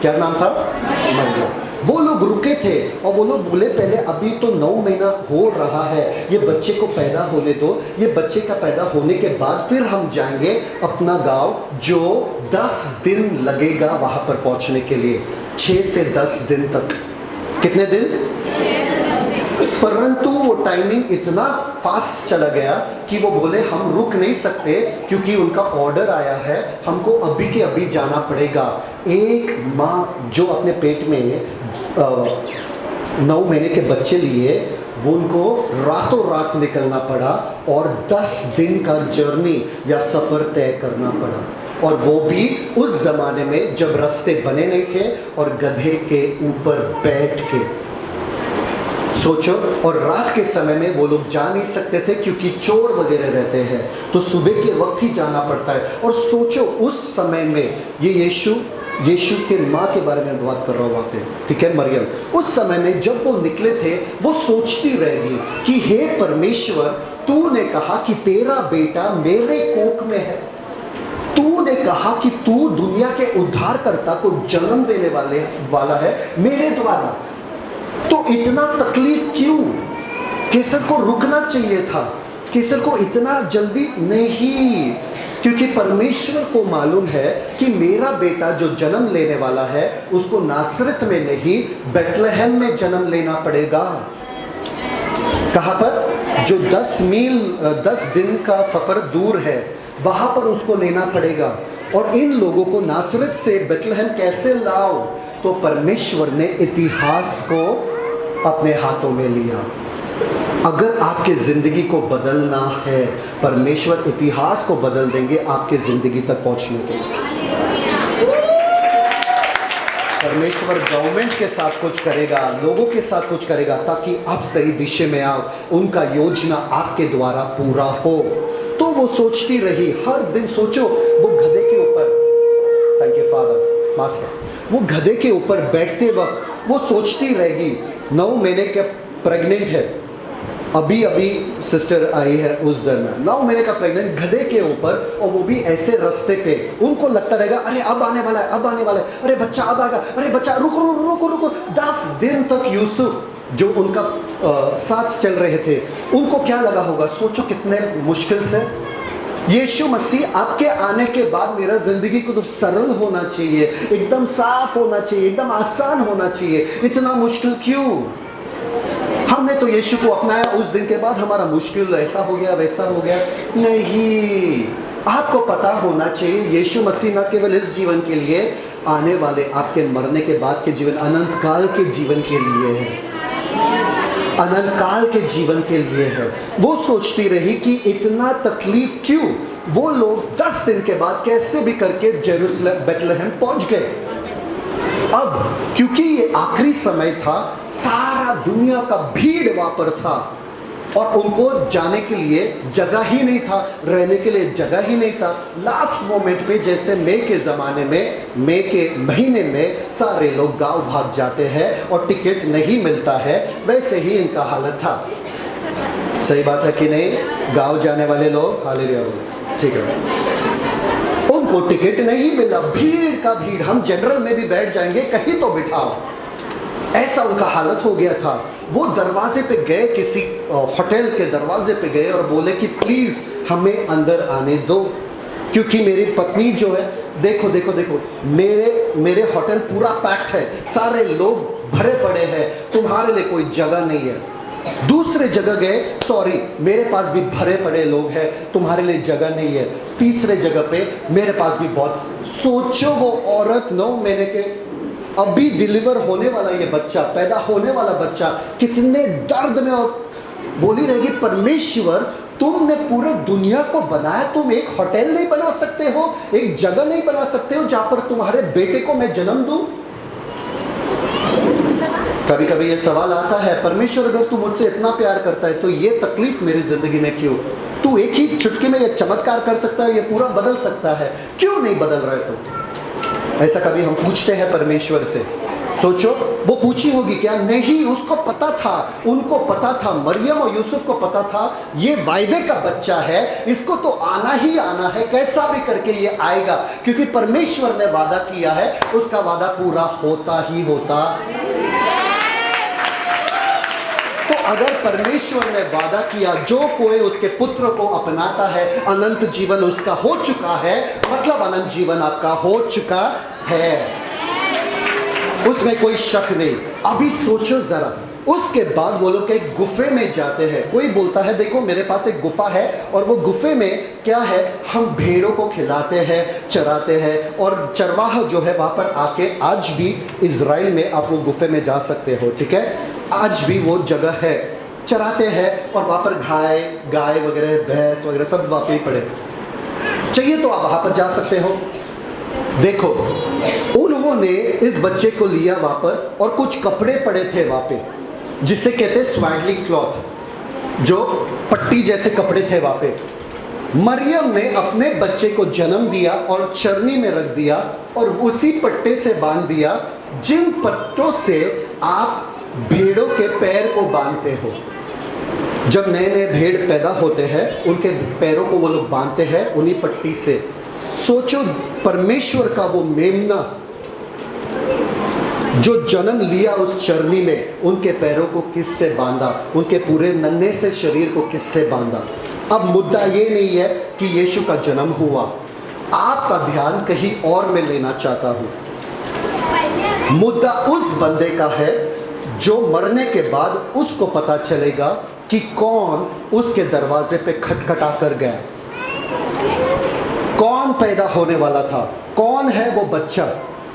क्या नाम था? मरियम। वो लोग रुके थे और वो लोग बोले पहले अभी तो 9 महीना हो रहा है, ये बच्चे को पैदा होने दो, ये बच्चे का पैदा होने के बाद फिर हम जाएंगे अपना गांव, जो 10 दिन लगेगा वहाँ पर पहुँचने के लिए, 6 से 10 दिन तक। कितने दिन? परंतु वो टाइमिंग इतना फास्ट चला गया कि वो बोले हम रुक नहीं सकते, क्योंकि उनका ऑर्डर आया है, हमको अभी के अभी जाना पड़ेगा। एक माँ जो अपने पेट में 9 महीने के बच्चे लिए, वो उनको रातों रात निकलना पड़ा और 10 दिन का जर्नी या सफ़र तय करना पड़ा, और वो भी उस ज़माने में जब रास्ते बने नहीं थे और गधे के ऊपर बैठ के। सोचो, और रात के समय में वो लोग जा नहीं सकते थे क्योंकि चोर वगैरह रहते हैं, तो सुबह के वक्त ही जाना पड़ता है। और सोचो उस समय में, ये यीशु के माँ के बारे में बात कर रहा हूँ वहाँ पे, ठीक है, मरियम, उस समय में जब वो निकले थे, वो सोचती रहेगी कि हे परमेश्वर, तूने कहा कि तेरा बेटा मेरे कोख में है, तूने कहा कि तू दुनिया के उद्धारकर्ता को जन्म देने वाला है मेरे द्वारा, तो इतना तकलीफ क्यों? कैसर को रुकना चाहिए था, कैसर को इतना जल्दी नहीं, क्योंकि परमेश्वर को मालूम है कि मेरा बेटा जो जन्म लेने वाला है उसको नासरत में नहीं बेथलेहम में जन्म लेना पड़ेगा। कहाँ पर? जो 10 दिन का सफ़र दूर है वहाँ पर उसको लेना पड़ेगा। और इन लोगों को नासरत से बेथलेहम कैसे लाओ? तो परमेश्वर ने इतिहास को अपने हाथों में लिया। अगर आपके ज़िंदगी को बदलना है, परमेश्वर इतिहास को बदल देंगे आपके ज़िंदगी तक पहुंचने के लिए। परमेश्वर गवर्नमेंट के साथ कुछ करेगा, लोगों के साथ कुछ करेगा, ताकि आप सही दिशा में आओ, उनका योजना आपके द्वारा पूरा हो। तो वो सोचती रही, हर दिन सोचो, वो गधे के ऊपर, थैंक यू फादर मास्टर, वो गधे के ऊपर बैठते वक्त वो सोचती रहेगी, 9 महीने के प्रेग्नेंट है, अभी सिस्टर आई है उस दरमियान, 9 महीने का प्रेग्नेंट गधे के ऊपर, और वो भी ऐसे रास्ते पे, उनको लगता रहेगा अरे अब आने वाला है, अब आने वाला है, अरे बच्चा अब आएगा, अरे बच्चा रुको रुको रुको। 10 दिन तक यूसुफ जो उनका साथ चल रहे थे, उनको क्या लगा होगा? सोचो कितने मुश्किल से। यीशु मसीह आपके आने के बाद मेरा ज़िंदगी को तो सरल होना चाहिए, एकदम साफ होना चाहिए, एकदम आसान होना चाहिए, इतना मुश्किल क्यों? हमने तो यीशु को अपनाया, उस दिन के बाद हमारा मुश्किल ऐसा हो गया वैसा हो गया। नहीं, आपको पता होना चाहिए यीशु मसीह न केवल इस जीवन के लिए, आने वाले आपके मरने के बाद के जीवन, अनंत काल के जीवन के लिए है, अनंत काल के जीवन के लिए है। वो सोचती रही कि इतना तकलीफ क्यों? वो लोग 10 दिन के बाद कैसे भी करके जेरूसलम बेथलेहम पहुंच गए। अब क्योंकि ये आखिरी समय था, सारा दुनिया का भीड़ वहां पर था, और उनको जाने के लिए जगह ही नहीं था, रहने के लिए जगह ही नहीं था। लास्ट मोमेंट पे, जैसे मई के ज़माने में, मई के महीने में सारे लोग गांव भाग जाते हैं और टिकट नहीं मिलता है, वैसे ही इनका हालत था। सही बात है कि नहीं? गांव जाने वाले लोग हालेलुया बोलो, ठीक है। उनको टिकट नहीं मिला, भीड़ का भीड़, हम जनरल में भी बैठ जाएंगे, कहीं तो बिठाओ, ऐसा उनका हालत हो गया था। वो दरवाजे पे गए, किसी होटल के दरवाजे पे गए और बोले कि प्लीज़ हमें अंदर आने दो, क्योंकि मेरी पत्नी जो है, देखो देखो देखो, मेरे होटल पूरा पैक्ड है, सारे लोग भरे पड़े हैं, तुम्हारे लिए कोई जगह नहीं है। दूसरे जगह गए, सॉरी मेरे पास भी भरे पड़े लोग हैं, तुम्हारे लिए जगह नहीं है। तीसरे जगह पे मेरे पास भी बहुत। सोचो वो औरत 9 महीने के, अभी डिलीवर होने वाला ये बच्चा, पैदा होने वाला बच्चा, कितने दर्द में, और बोली रहेगी परमेश्वर तुमने पूरे दुनिया को बनाया, तुम एक होटल नहीं बना सकते हो, एक जगह नहीं बना सकते हो जहाँ पर तुम्हारे बेटे को मैं जन्म दूं? कभी कभी ये सवाल आता है, परमेश्वर अगर तू मुझसे इतना प्यार करता है तो ये तकलीफ मेरी जिंदगी में क्यों? तू एक ही चुटकी में ये चमत्कार कर सकता है, ये पूरा बदल सकता है, क्यों नहीं बदल रहे? तो ऐसा कभी हम पूछते हैं परमेश्वर से। सोचो वो पूछी होगी क्या? नहीं, उसको पता था, उनको पता था, मरियम और यूसुफ को पता था ये वायदे का बच्चा है, इसको तो आना ही आना है, कैसा भी करके ये आएगा, क्योंकि परमेश्वर ने वादा किया है, उसका वादा पूरा होता ही होता। तो अगर परमेश्वर ने वादा किया, जो कोई उसके पुत्र को अपनाता है अनंत जीवन उसका हो चुका है, मतलब अनंत जीवन आपका हो चुका है, उसमें कोई शक नहीं। अभी सोचो जरा, उसके बाद वो लोग एक गुफे में जाते हैं। कोई बोलता है देखो मेरे पास एक गुफा है, और वो गुफे में क्या है, हम भेड़ों को खिलाते हैं, चराते हैं, और चरवाहा जो है वहाँ पर आके, आज भी इजराइल में आप वो गुफे में जा सकते हो, ठीक है, आज भी वो जगह है, चराते हैं, और वहाँ पर गाय वगैरह, भैंस वगैरह सब वहाँ पे पड़े, चाहिए तो आप वहाँ पर जा सकते हो। देखो उन्होंने इस बच्चे को लिया वहाँ पर, और कुछ कपड़े पड़े थे वहाँ पे, जिसे कहते हैं स्वाडलिंग क्लॉथ, जो पट्टी जैसे कपड़े थे वहाँ पे। मरियम ने अपने बच्चे को जन्म दिया और चरनी में रख दिया, और उसी पट्टे से बांध दिया जिन पट्टों से आप भेड़ों के पैर को बांधते हो। जब नए नए भेड़ पैदा होते हैं, उनके पैरों को वो लोग बांधते हैं उन्हीं पट्टी से। सोचो परमेश्वर का वो मेमना, जो जन्म लिया उस चरनी में, उनके पैरों को किससे बांधा, उनके पूरे नन्हे से शरीर को किससे बांधा। अब मुद्दा ये नहीं है कि यीशु का जन्म हुआ, आपका ध्यान कहीं और में लेना चाहता हूं। मुद्दा उस बंदे का है जो मरने के बाद उसको पता चलेगा कि कौन उसके दरवाजे पे खटखटा कर गया, कौन पैदा होने वाला था, कौन है वो बच्चा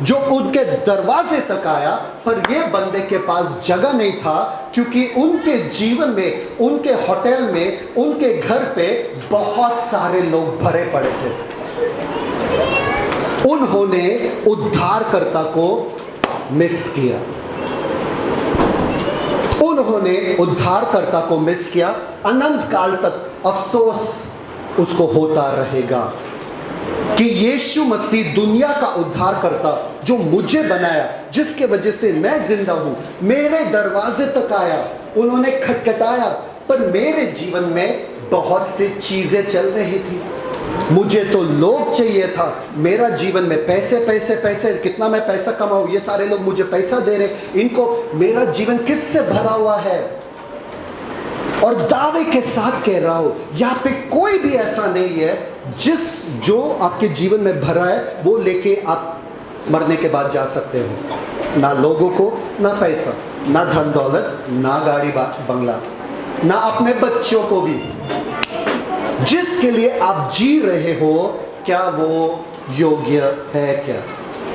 जो उनके दरवाजे तक आया। पर ये बंदे के पास जगह नहीं था, क्योंकि उनके जीवन में, उनके होटल में, उनके घर पे बहुत सारे लोग भरे पड़े थे। उन्होंने उद्धारकर्ता को मिस किया, उन्होंने उद्धारकर्ता को मिस किया। अनंत काल तक अफसोस उसको होता रहेगा कि यीशु मसीह दुनिया का उद्धारकर्ता जो मुझे बनाया, जिसके वजह से मैं जिंदा हूं, मेरे दरवाजे तक आया, उन्होंने खटखटाया। पर मेरे जीवन में बहुत सी चीजें चल रही थी, मुझे तो लोग चाहिए था, मेरा जीवन में पैसे पैसे पैसे, कितना मैं पैसा कमाऊं, ये सारे लोग मुझे पैसा दे रहे, इनको, मेरा जीवन किससे भरा हुआ है। और दावे के साथ कह रहा हूं, यहाँ पे कोई भी ऐसा नहीं है जो आपके जीवन में भरा है वो लेके आप मरने के बाद जा सकते हो। ना लोगों को, ना पैसा, ना धन दौलत, ना गाड़ी बंगला, ना अपने बच्चों को भी। जिसके लिए आप जी रहे हो, क्या वो योग्य है क्या?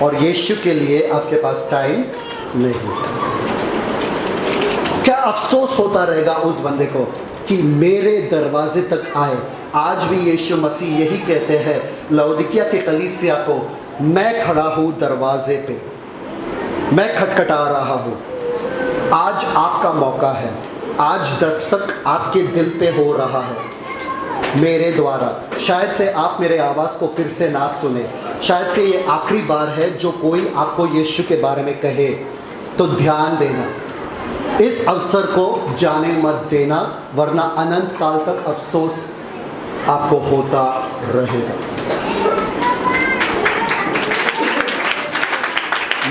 और यीशु के लिए आपके पास टाइम नहीं। क्या अफसोस होता रहेगा उस बंदे को कि मेरे दरवाजे तक आए। आज भी यीशु मसीह यही कहते हैं लौदीकिया के कलीसिया को, मैं खड़ा हूँ दरवाजे पे, मैं खटखटा रहा हूँ। आज आपका मौका है, आज दस्तक आपके दिल पे हो रहा है मेरे द्वारा। शायद से आप मेरे आवाज़ को फिर से ना सुने, शायद से ये आखिरी बार है जो कोई आपको यीशु के बारे में कहे, तो ध्यान देना, इस अवसर को जाने मत देना, वरना अनंत काल तक अफसोस आपको होता रहेगा।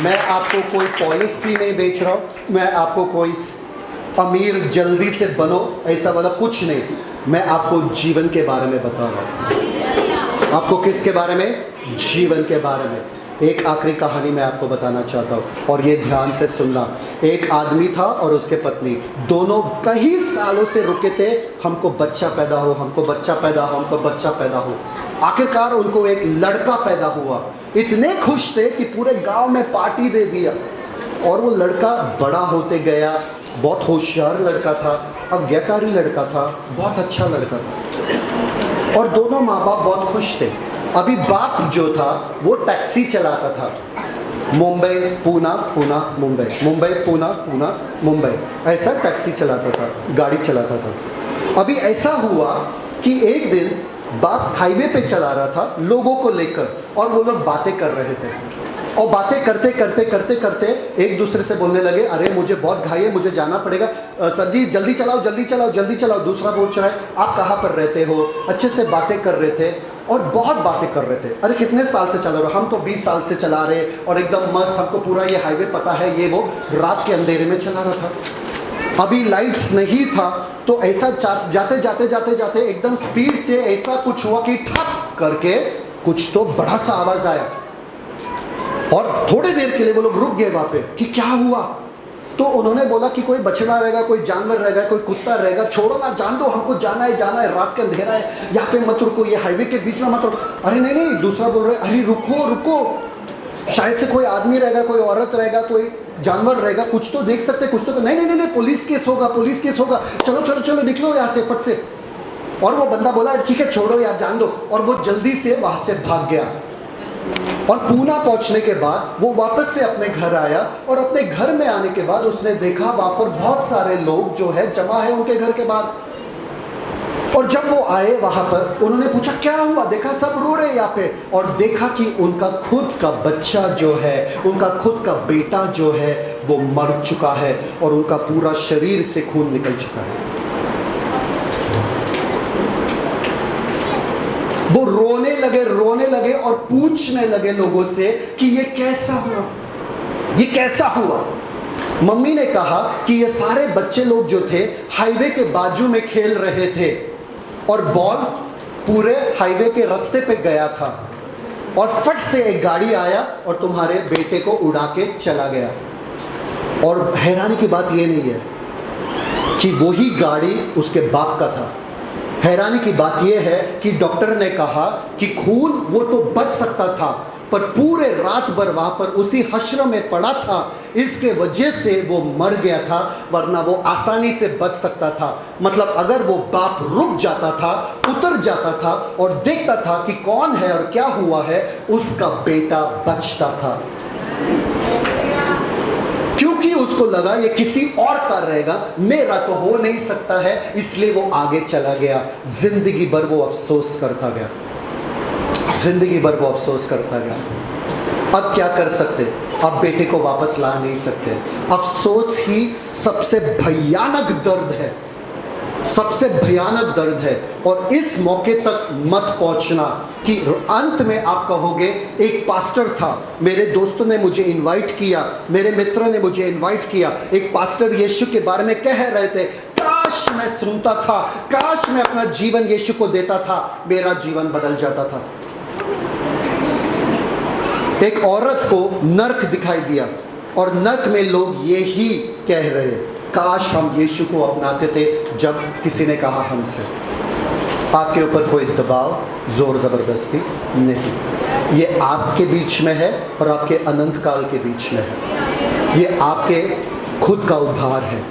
मैं आपको कोई पॉलिसी नहीं बेच रहा हूँ, मैं आपको कोई अमीर जल्दी से बनो ऐसा वाला कुछ नहीं, मैं आपको जीवन के बारे में बता रहा हूँ। आपको किसके बारे में? जीवन के बारे में। एक आखिरी कहानी मैं आपको बताना चाहता हूँ, और ये ध्यान से सुनना। एक आदमी था और उसके पत्नी, दोनों कई सालों से रुके थे, हमको बच्चा पैदा हो, हमको बच्चा पैदा हो, हमको बच्चा पैदा हो। आखिरकार उनको एक लड़का पैदा हुआ। इतने खुश थे कि पूरे गांव में पार्टी दे दिया। और वो लड़का बड़ा होते गया, बहुत होशियार लड़का था, आज्ञाकारी लड़का था, बहुत अच्छा लड़का था, और दोनों माँ बाप बहुत खुश थे। अभी बाप जो था वो टैक्सी चलाता था, मुंबई पूना, पूना मुंबई, मुंबई पूना, पूना मुंबई, ऐसा टैक्सी चलाता था, गाड़ी चलाता था। अभी ऐसा हुआ कि एक दिन बाप हाईवे पे चला रहा था लोगों को लेकर, और वो लोग बातें कर रहे थे, और बातें करते करते करते करते एक दूसरे से बोलने लगे, अरे मुझे बहुत घाई है, मुझे जाना पड़ेगा, सर जी जल्दी चलाओ जल्दी चलाओ जल्दी चलाओ। दूसरा बोल रहा है, आप कहाँ पर रहते हो? अच्छे से बातें कर रहे थे और बहुत बातें कर रहे थे। अरे कितने साल से चला रहे हो? हम तो 20 साल से चला रहे, और एकदम मस्त, हमको पूरा ये हाईवे पता है, ये वो। रात के अंधेरे में चला रहा था, अभी लाइट्स नहीं था, तो ऐसा जाते जाते जाते जाते एकदम स्पीड से ऐसा कुछ हुआ कि ठप करके कुछ तो बड़ा सा आवाज़ आया, और थोड़ी देर के लिए वो लोग रुक गए वहाँ पे कि क्या हुआ। तो उन्होंने बोला कि कोई बछड़ा रहेगा, कोई जानवर रहेगा, कोई कुत्ता रहेगा, छोड़ो ना, जान दो, हमको जाना है, रात का अंधेरा है, यहाँ पे मत रुको, ये हाईवे के बीच में मत रुको। अरे नहीं नहीं, दूसरा बोल रहे, अरे रुको रुको, शायद से कोई आदमी रहेगा, कोई औरत रहेगा, कोई जानवर रहेगा, कुछ तो देख सकते, कुछ तो। नहीं नहीं नहीं, पुलिस केस होगा, पुलिस केस होगा, चलो चलो चलो निकलो यहाँ से फट से। और वो बंदा बोला, ठीक है छोड़ो यार, जान दो, और वो जल्दी से वहाँ से भाग गया। और पूना पहुंचने के बाद वो वापस से अपने घर आया, और अपने घर में आने के बाद उसने देखा वहां पर बहुत सारे लोग जो है जमा है उनके घर के बाहर। और जब वो आए वहां पर, उन्होंने पूछा क्या हुआ, देखा सब रो रहे यहाँ पे, और देखा कि उनका खुद का बच्चा जो है, उनका खुद का बेटा जो है वो मर चुका है, और उनका पूरा शरीर से खून निकल चुका है। वो रोने लगे और पूछने लगे लोगों से कि ये कैसा हुआ। ये कैसा हुआ? मम्मी ने कहा कि ये सारे बच्चे लोग जो थे हाईवे के बाजू में खेल रहे थे और बॉल पूरे हाईवे के रास्ते पे गया था और फट से एक गाड़ी आया और तुम्हारे बेटे को उड़ा के चला गया। और हैरानी की बात ये नहीं है कि वही गाड़ी उसके बाप का था। हैरानी की बात यह है कि डॉक्टर ने कहा कि खून वो तो बच सकता था, पर पूरे रात भर वहाँ पर उसी हश्र में पड़ा था, इसके वजह से वो मर गया था, वरना वो आसानी से बच सकता था। मतलब अगर वो बाप रुक जाता था, उतर जाता था और देखता था कि कौन है और क्या हुआ है, उसका बेटा बचता था। क्योंकि उसको लगा ये किसी और का रहेगा, मेरा तो हो नहीं सकता है, इसलिए वो आगे चला गया। जिंदगी भर वो अफसोस करता गया, जिंदगी भर वो अफसोस करता गया। अब क्या कर सकते? अब बेटे को वापस ला नहीं सकते। अफसोस ही सबसे भयानक दर्द है, सबसे भयानक दर्द है। और इस मौके तक मत पहुंचना कि अंत में आप कहोगे एक पास्टर था, मेरे दोस्तों ने मुझे इनवाइट किया, मेरे मित्र ने मुझे इनवाइट किया, एक पास्टर यीशु के बारे में कह रहे थे, काश मैं सुनता था, काश मैं अपना जीवन यीशु को देता था, मेरा जीवन बदल जाता था। एक औरत को नर्क दिखाई दिया और नर्क में लोग यही कह रहे, काश हम यीशु को अपनाते थे जब किसी ने कहा हमसे। आपके ऊपर कोई दबाव, जोर ज़बरदस्ती नहीं, ये आपके बीच में है और आपके अनंत काल के बीच में है। ये आपके खुद का उद्धार है।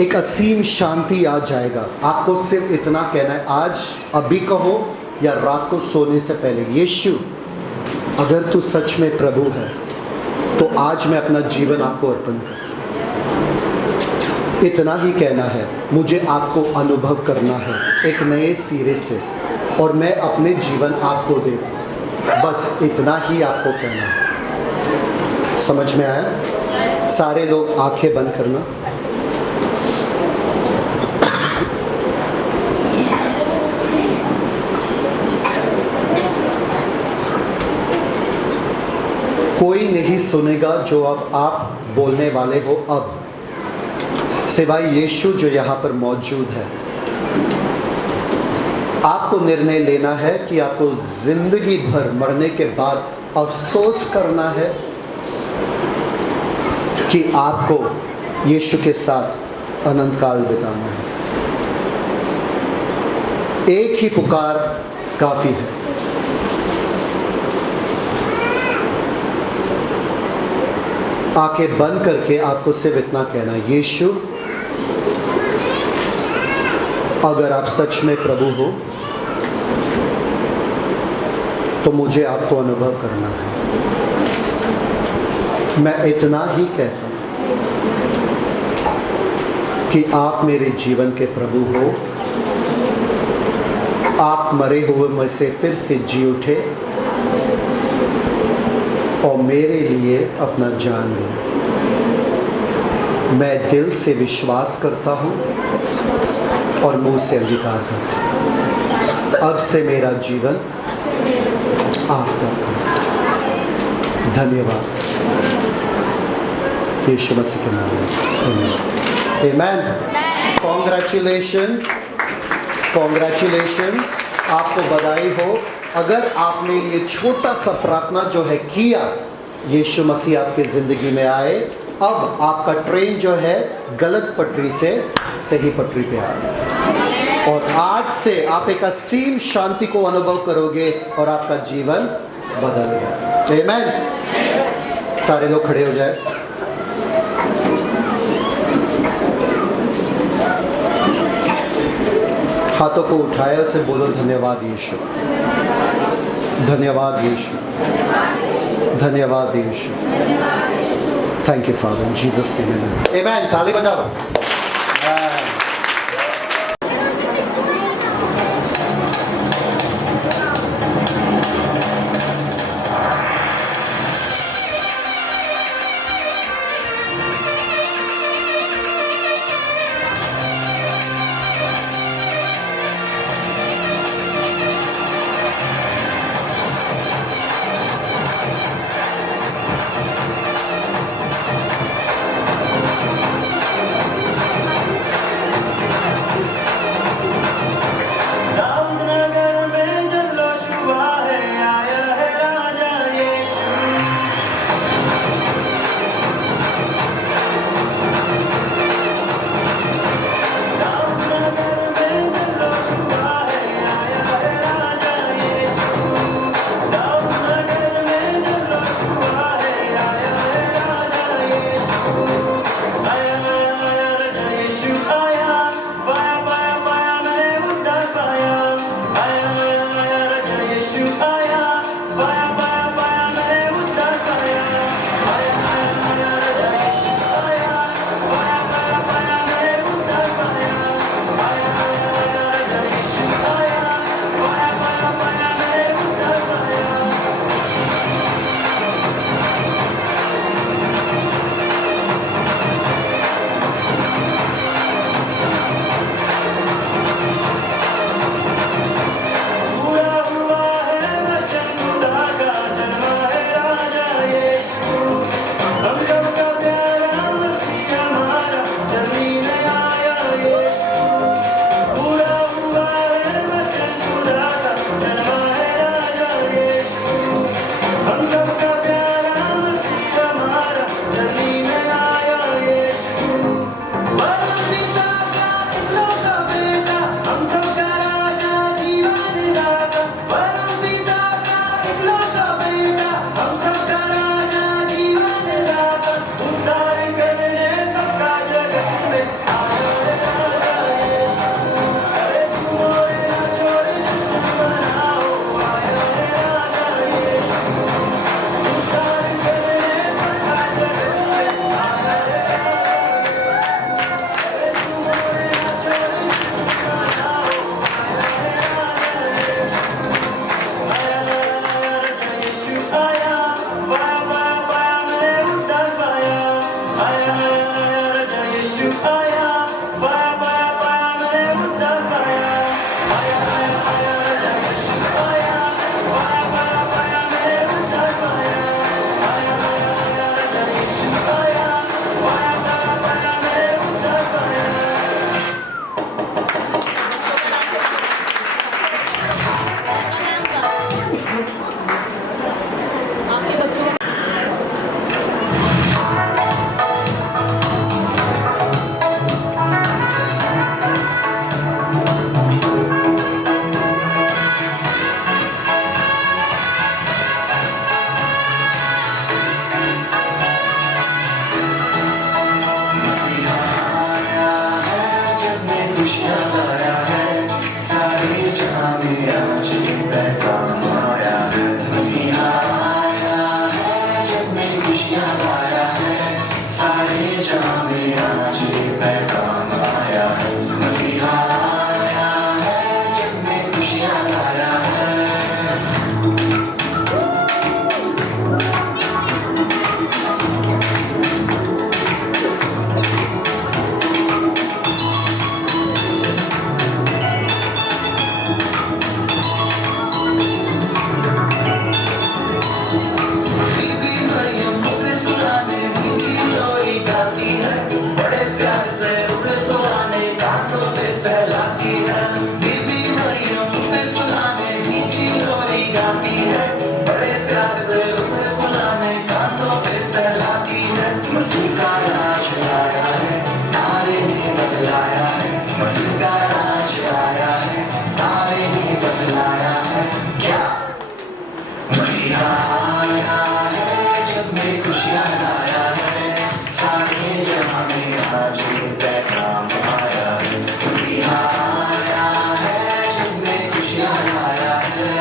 एक असीम शांति आ जाएगा। आपको सिर्फ इतना कहना है, आज अभी कहो या रात को सोने से पहले, यीशु अगर तू सच में प्रभु है तो आज मैं अपना जीवन आपको अर्पण करता हूं। इतना ही कहना है, मुझे आपको अनुभव करना है एक नए सिरे से, और मैं अपने जीवन आपको देता हूं। बस इतना ही आपको कहना है। समझ में आया? सारे लोग आंखें बंद करना। कोई नहीं सुनेगा जो अब आप बोलने वाले हो, अब सिवाय यीशु जो यहाँ पर मौजूद है। आपको निर्णय लेना है कि आपको जिंदगी भर मरने के बाद अफसोस करना है कि आपको यीशु के साथ अनंत काल बिताना है। एक ही पुकार काफ़ी है। आंखें बंद करके आपको सिर्फ इतना कहना, यीशु अगर आप सच में प्रभु हो तो मुझे आपको अनुभव करना है। मैं इतना ही कहता हूं कि आप मेरे जीवन के प्रभु हो। आप मरे हुए में से फिर से जी उठे और मेरे लिए अपना जान दिया। मैं दिल से विश्वास करता हूँ और मुंह से अंगीकार करता हूँ। अब से मेरा जीवन आपका है। धन्यवाद यीशु मसीह के नाम में। आमीन। कॉन्ग्रेचुलेशंस, कॉन्ग्रेचुलेशंस, आपको बधाई हो। अगर आपने ये छोटा सा प्रार्थना जो है किया, यीशु मसीह आपके ज़िंदगी में आए, अब आपका ट्रेन जो है गलत पटरी से सही पटरी पे आ गया और आज से आप एक असीम शांति को अनुभव करोगे और आपका जीवन बदल गया। आमीन। सारे लोग खड़े हो जाए। हाथों को उठाए, उसे बोलो धन्यवाद यीशु, धन्यवाद यीशु, धन्यवाद Yeshu. Thank you father, in Jesus name. आमीन। ताली बजाओ। कांधों पे सहलाती है, बीबी मरियम से सुनाने मीठी लोरी गाती है, बड़े प्यार से उसे सुनाने कांधों पे सहलाती है। मसीह का राज आया है, तारे ने बदलाया है, मसीह का राज आया है, तारे ने बदलाया है। क्या मसीहा आया है, जग में खुशियाँ लाया है, सारे जहां में आज ये पैगाम आया है। मसीहा आया है, जग में खुशियाँ लाया है।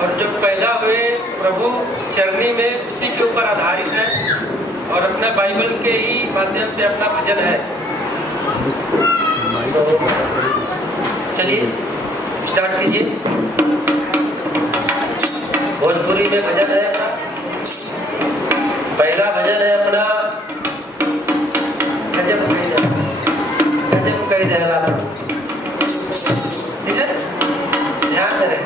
और जो पैदा हुए प्रभु चरनी में उसी के ऊपर आधारित है और अपने बाइबल के ही माध्यम से अपना भजन है। तो चलिए स्टार्ट कीजिए। भोजपुरी में भजन है, पहला भजन है अपना गजब कई दहला। ठीक है, ध्यान करें।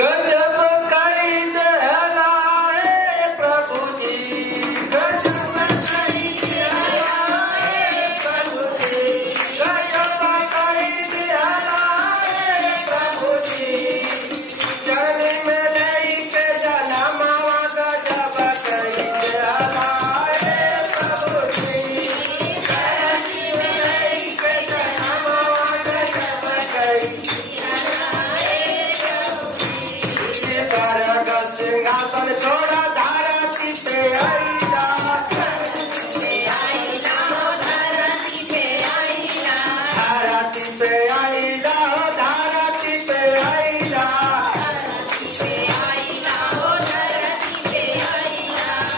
गजब कई दहला प्रभु जी, गजब कई दहला प्रभु जी, गजब कई दहला प्रभु जी, चरनी में लेके जनमावा गजब कई दहला प्रभु जी, चरनी में लेके जनमावा गजब कई तारा का सिंहासन छोड़ा धरती पे आईला, धरती पे आईला, धरती पे आईला,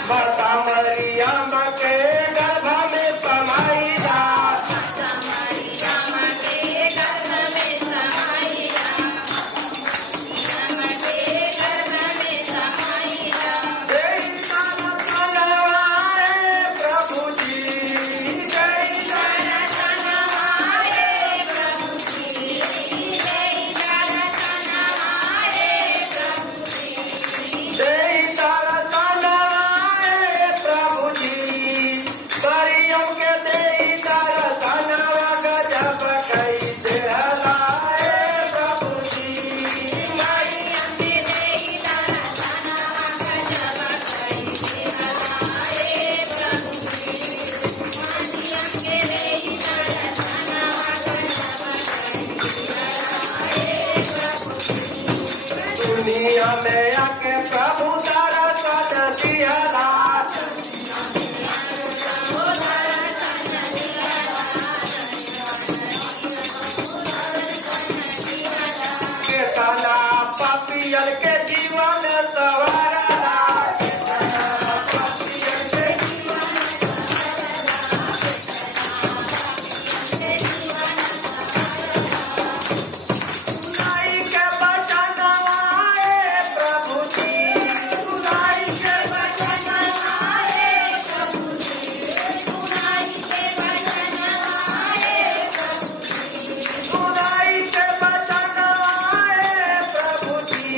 माता मरियम के गर्भ में समाईला, प्रभु जी प्रभु जी, मरियम के देई तारा तनवा गजब कई दहला प्रभु जी, मरियम के देई तारा तनवा गजब कई दुनिया में आके प्रभु तारा सन दिहला, के ताना पापियन के जीवन सवारला, पापियन के सुनाई के बचनवा प्रभु जी, सुनाई के बचनवा प्रभु जी, सुनाई के बचनवा प्रभु जी, सुनाई के बचनवा प्रभु जी,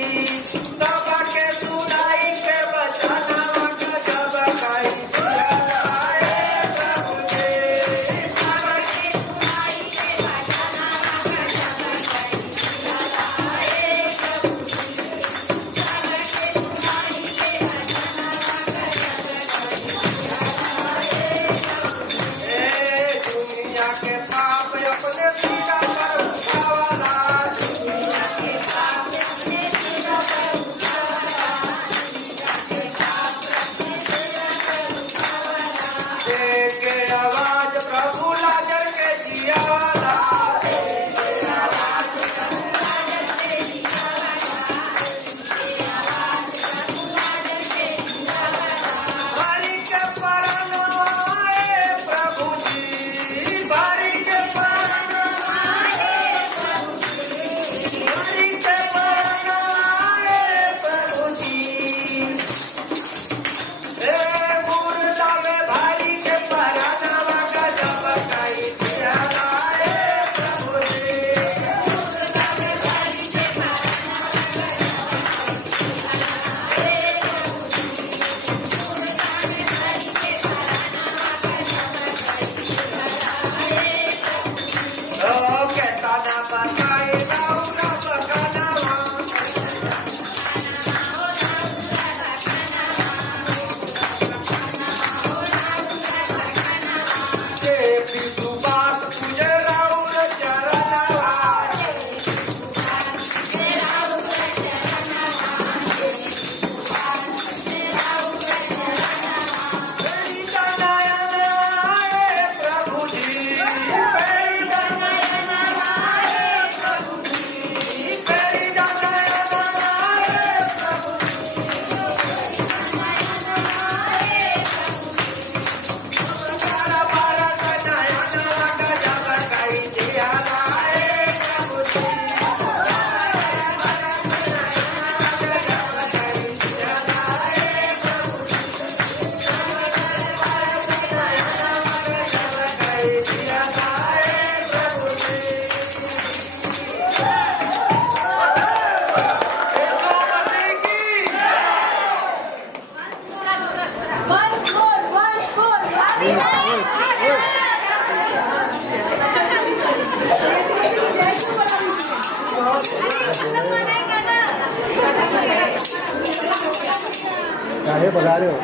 काहे बगा रहे हो?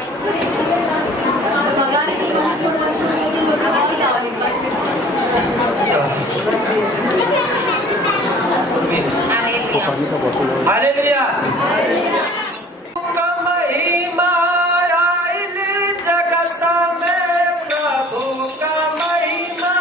तो पानी का बोतल हालेलुया। महिमा आइल जगत में, प्रभु का महिमा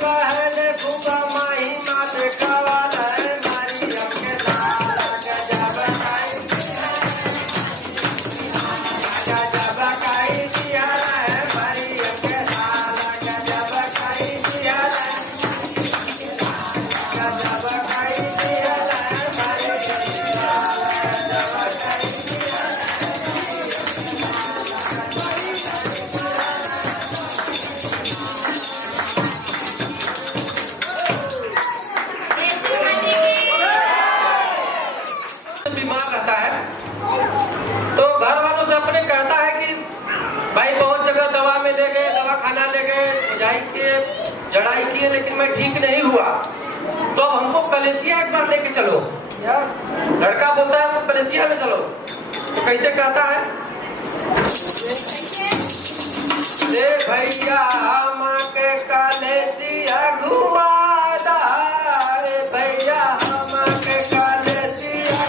कहले फूफा माही माते कवाल है मरियम के लाल गजब काई गजब काई दिया है मरियम के लाल गजब काई दिया है गजब काई दिया है मरियम के लाल गजब काई दिया बीमार रहता है तो घर वालों से अपने कहता है कि भाई बहुत जगह दवा में ले गए, दवा खाना ले गए, जाई किए, जड़ाई किए, लेकिन मैं ठीक नहीं हुआ। तो अब हमको कलेसिया एक बार लेके चलो। लड़का बोलता है हमको कलेसिया में चलो। तो कैसे कहता है? ले भैया माँ के कलेसिया घुमा दा, रे भैया माँ के कलेसिया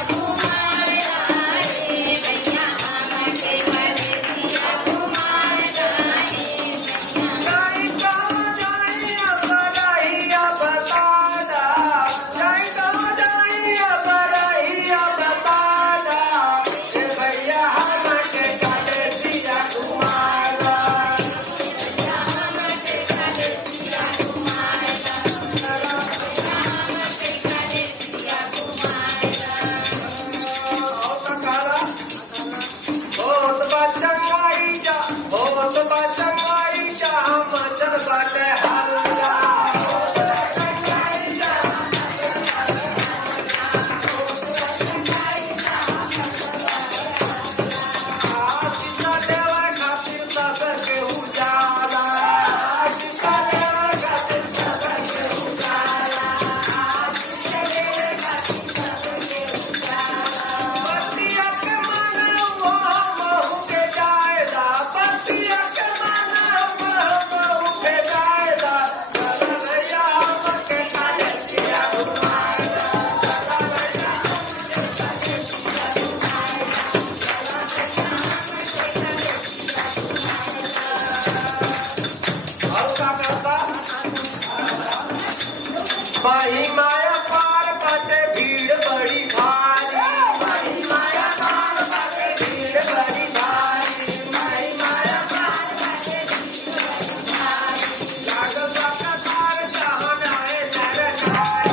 माही माया पार काटे भीड़ बड़ी भारी, माही माया पार काटे भीड़ बड़ी भारी, माही माया पार काटे भीड़ बड़ी भारी। लागल सकार जहाँ जाए सरकार,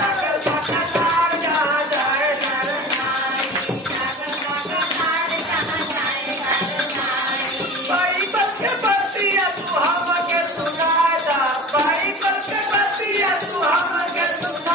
लागल सकार जहाँ जाए सरकार, लागल सकार जहाँ जाए सरकार। बाइबल के बतिया तू हमके सुना दा, बाइबल के बतिया तू हमके सुना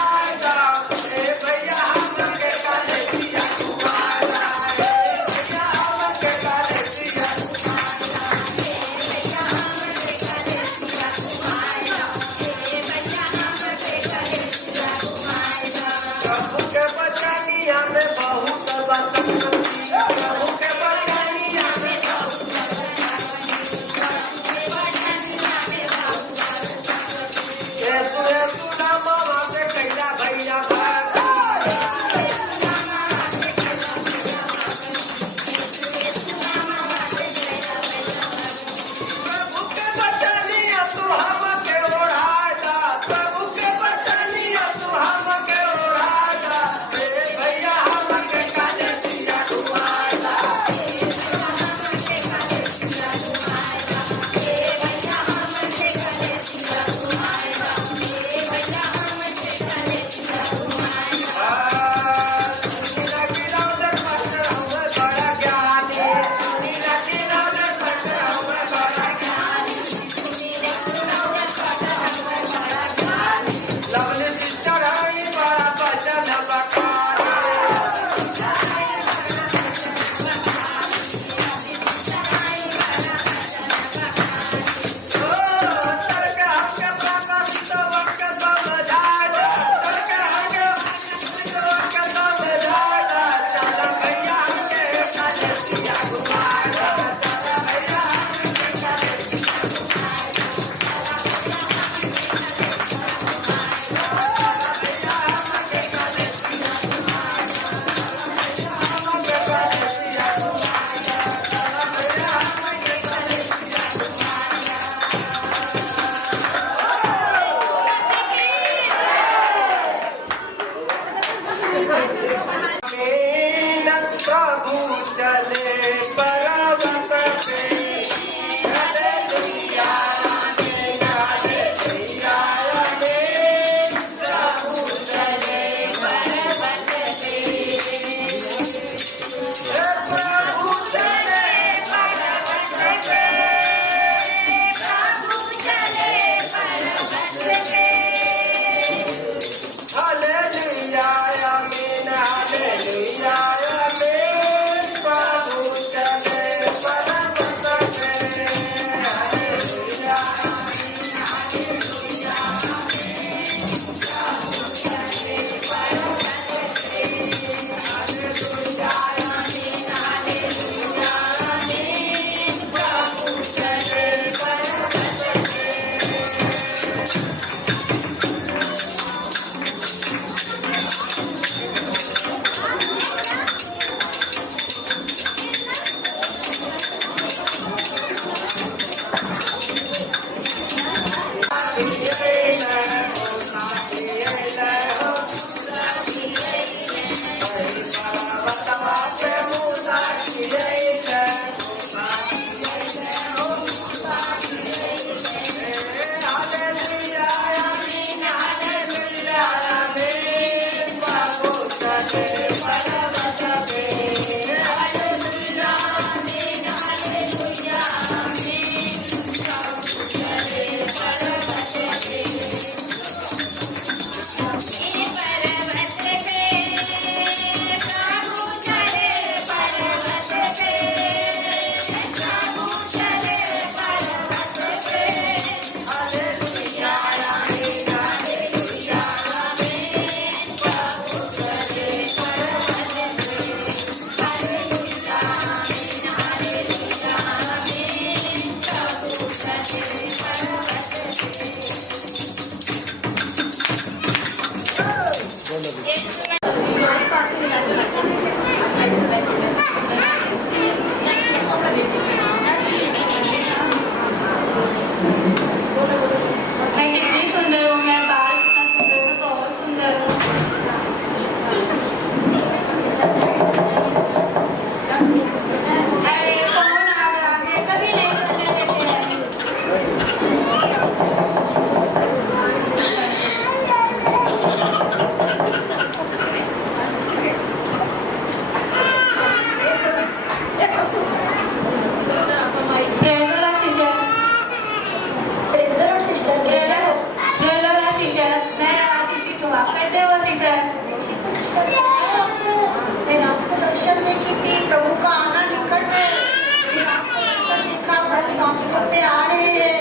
रास्ते पे आ रहे हैं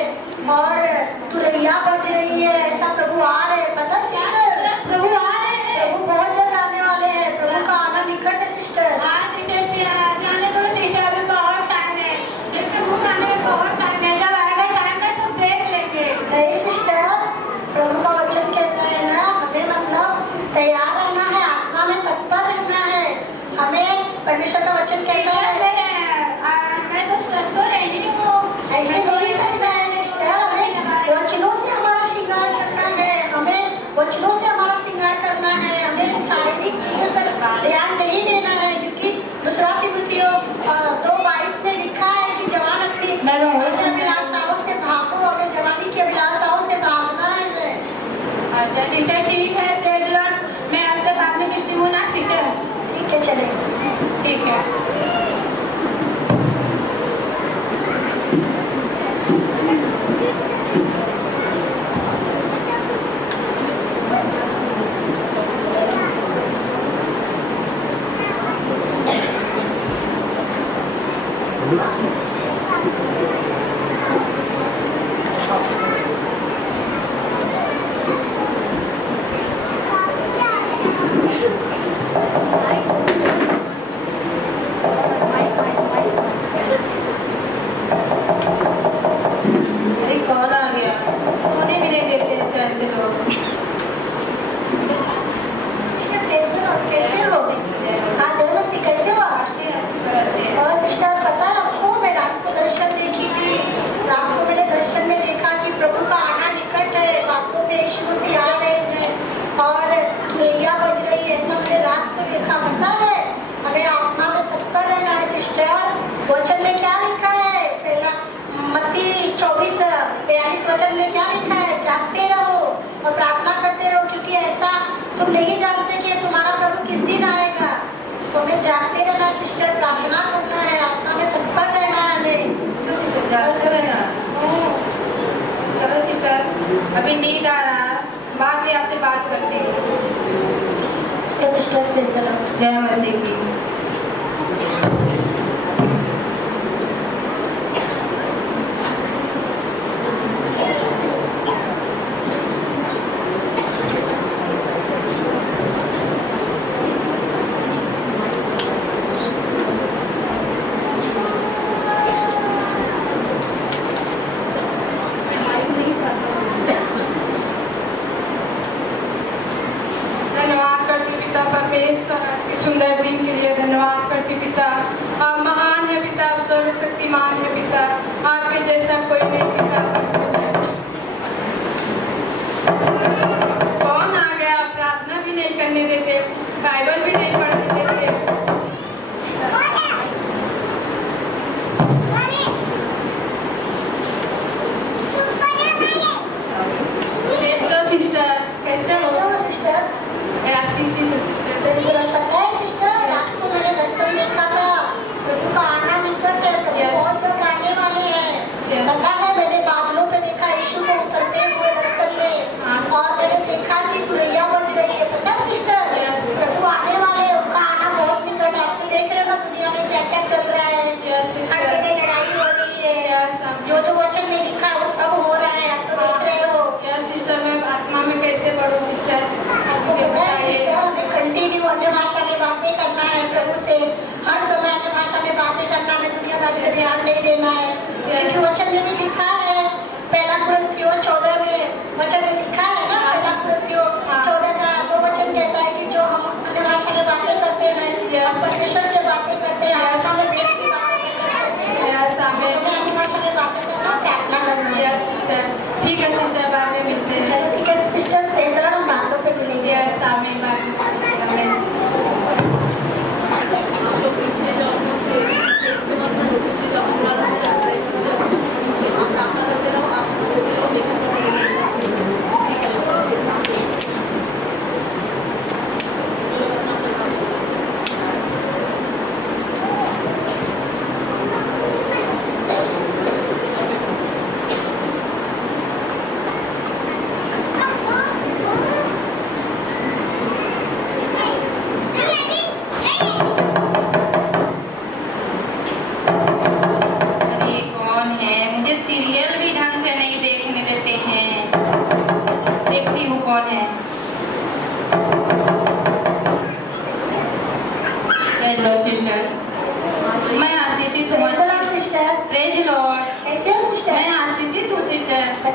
और तुरैया बज रही है, ऐसा प्रभु आ रहे हैं, पता सिस्टर? प्रभु आ रहे हैं, प्रभु बहुत जल्द आने वाले हैं, प्रभु का आना निकट है सिस्टर। जाने दो सीधा, अभी बहुत टाइम है, प्रभु का आने में बहुत टाइम है, जब आएगा टाइम है तो देख लेंगे। नहीं सिस्टर, प्रभु का वचन कहता है ना, हमें मतलब तैयार रहना है, आत्मा में तत्पर रहना है। हमें परमेश्वर का वचन कहता है मैं तो स्वस्थ तो रही हूँ, ऐसे नहीं सकता है सिस्टर, हमें वचनों से हमारा श्रृंगार करना है, हमें वचनों से हमारा श्रृंगार करना है, हमें शारीरिक चीजों पर ध्यान नहीं देना है, क्योंकि दूसरा तिमुथियों 2:22 में लिखा है कि जवान अपनी अभिलाषाओं से भागो, हमें जवानी की अभिलाषाओं से भागना है। अच्छा ठीक है, ठीक है, प्रेज लॉर्ड, मैं आपसे बाद में मिलती हूँ ना, ठीक है? ठीक है, चले। ठीक है। अरे कौन आ गया? सोने भी नहीं देते हैं चैन से लोग। कैसे हो? हाँ जय मसीह, कैसे हो आप? अच्छे हैं सिस्टर, अच्छे हैं। और सिस्टर पता है आपको, मैं रात को दर्शन देखी थी, रात को मैंने दर्शन में देखा कि प्रभु का आना निकट है, बातों में यीशु मसीह आ रहे हैं और तुरैया बज रही है, ऐसा मैंने रात को देखा। पता है हमें आत्मा में तत्पर रहना है सिस्टर। वचन में क्या लिखा है? पहला मत्ती 24:42 वचन में क्या लिखा है? जागते रहो और प्रार्थना करते रहो, क्योंकि ऐसा तुम नहीं जानते कि तुम्हारा प्रभु किस दिन आएगा। तो हमें जागते रहना है सिस्टर, प्रार्थना करना है, आत्मा में तत्पर रहना है हमें। जागते रहना। चलो सिस्टर, अभी नींद आ रहा है, बाद में आपसे बात करते हैं। Sister praise the Lord. जय मसीह की। धन्यवाद करती हूँ पिता परमेश्वर आज के सुंदर दिन के लिए,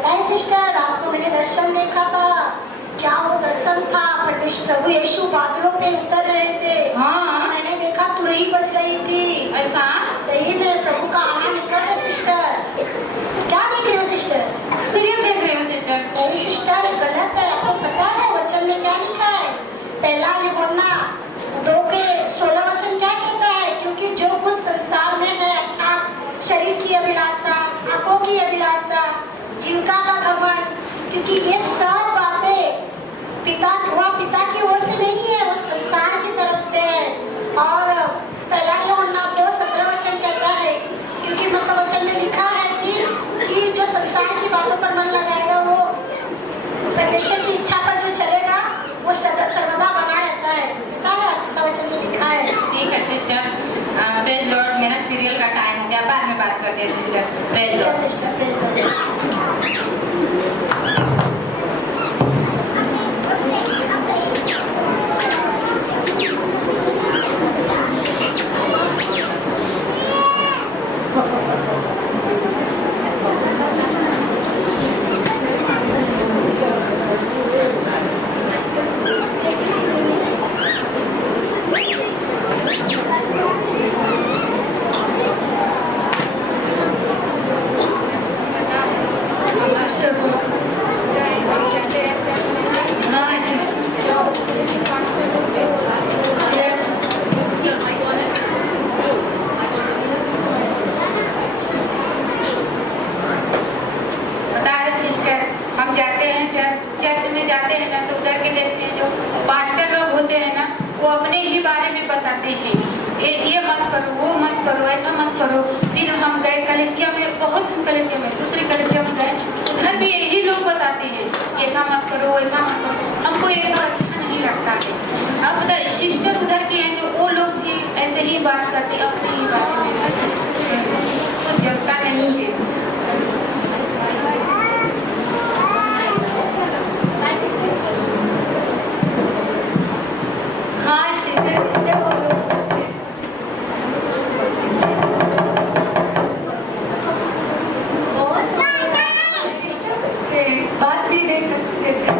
पता है सिस्टर, रात को मैंने दर्शन देखा था। क्या वो दर्शन था? प्रभु यीशु बादलों पे उतर रहे थे। हाँ। मैंने देखा तुरही बज रही थी। ऐसा सही में प्रभु का आना निकल रहा है सिस्टर। क्या देख रही हो सिस्टर? सीरियल देख रही हूँ सिस्टर। नहीं सिस्टर, ये गलत है। आपको पता है वचन में क्या लिखा है? पहला निबंधना 2:16 वचन क्या कहता है? क्योंकि जो कुछ संसार में है, अर्थात शरीर की अभिलाषा, आंखों की अभिलाषा, जीविका का घमंड, क्योंकि ये सब बातें पिता की ओर से नहीं है, वो संसार की तरफ से है। और पहला निबंधना 2:17 वचन कहता है, क्योंकि मतलब वचन में लिखा है कि जो संसार की बातों पर मन लगाएगा, वो परमेश्वर की इच्छा पर जो चलेगा, वो सर्वदा बना रहता है। पता है ऐसा वचन में लिखा है। ठीक है सिस्टर, प्रेज लॉर्ड। मेरा सीरियल का टाइम हो गया, बाद में बात करते हैं sister. Praise Lord. Sister praise ये मत करो, वो मत करो, ऐसा मत करो। फिर हम गए कलेसिया में, बहुत कलेसिया में, दूसरी कलेसिया में गए, उधर भी यही लोग बताते हैं ऐसा मत करो, ऐसा मत करो। हमको ये सब अच्छा नहीं लगता है। अब उधर सिस्टर उधर की हैं जो, वो लोग भी ऐसे ही बात करते हैं अपने ही बारे में, कुछ जगता नहीं है। हाँ सिस्टर, कैसे बोलो? बात भी देख सकते थे।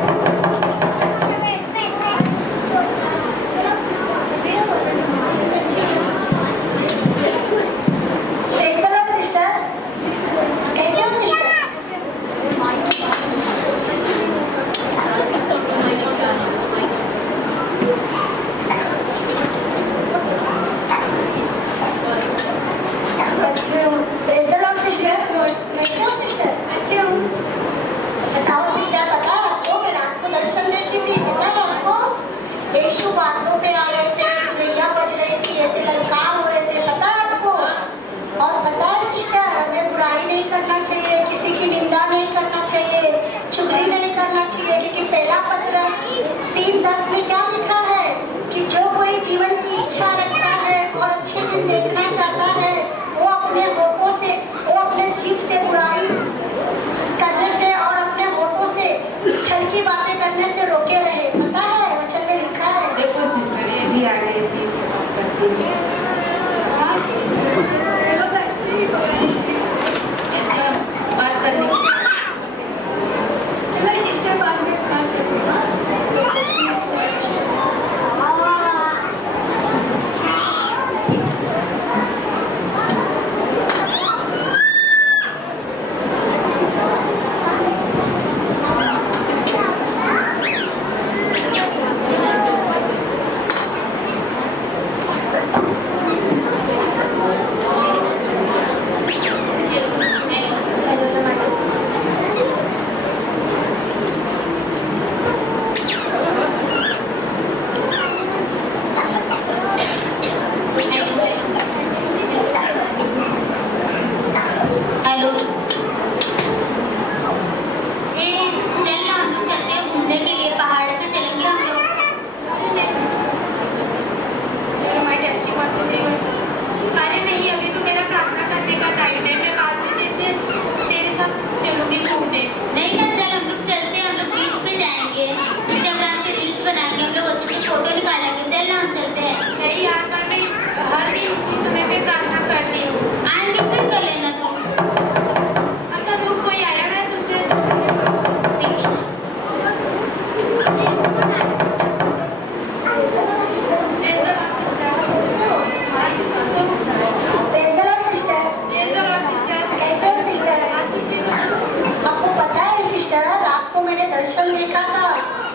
दर्शन देखा था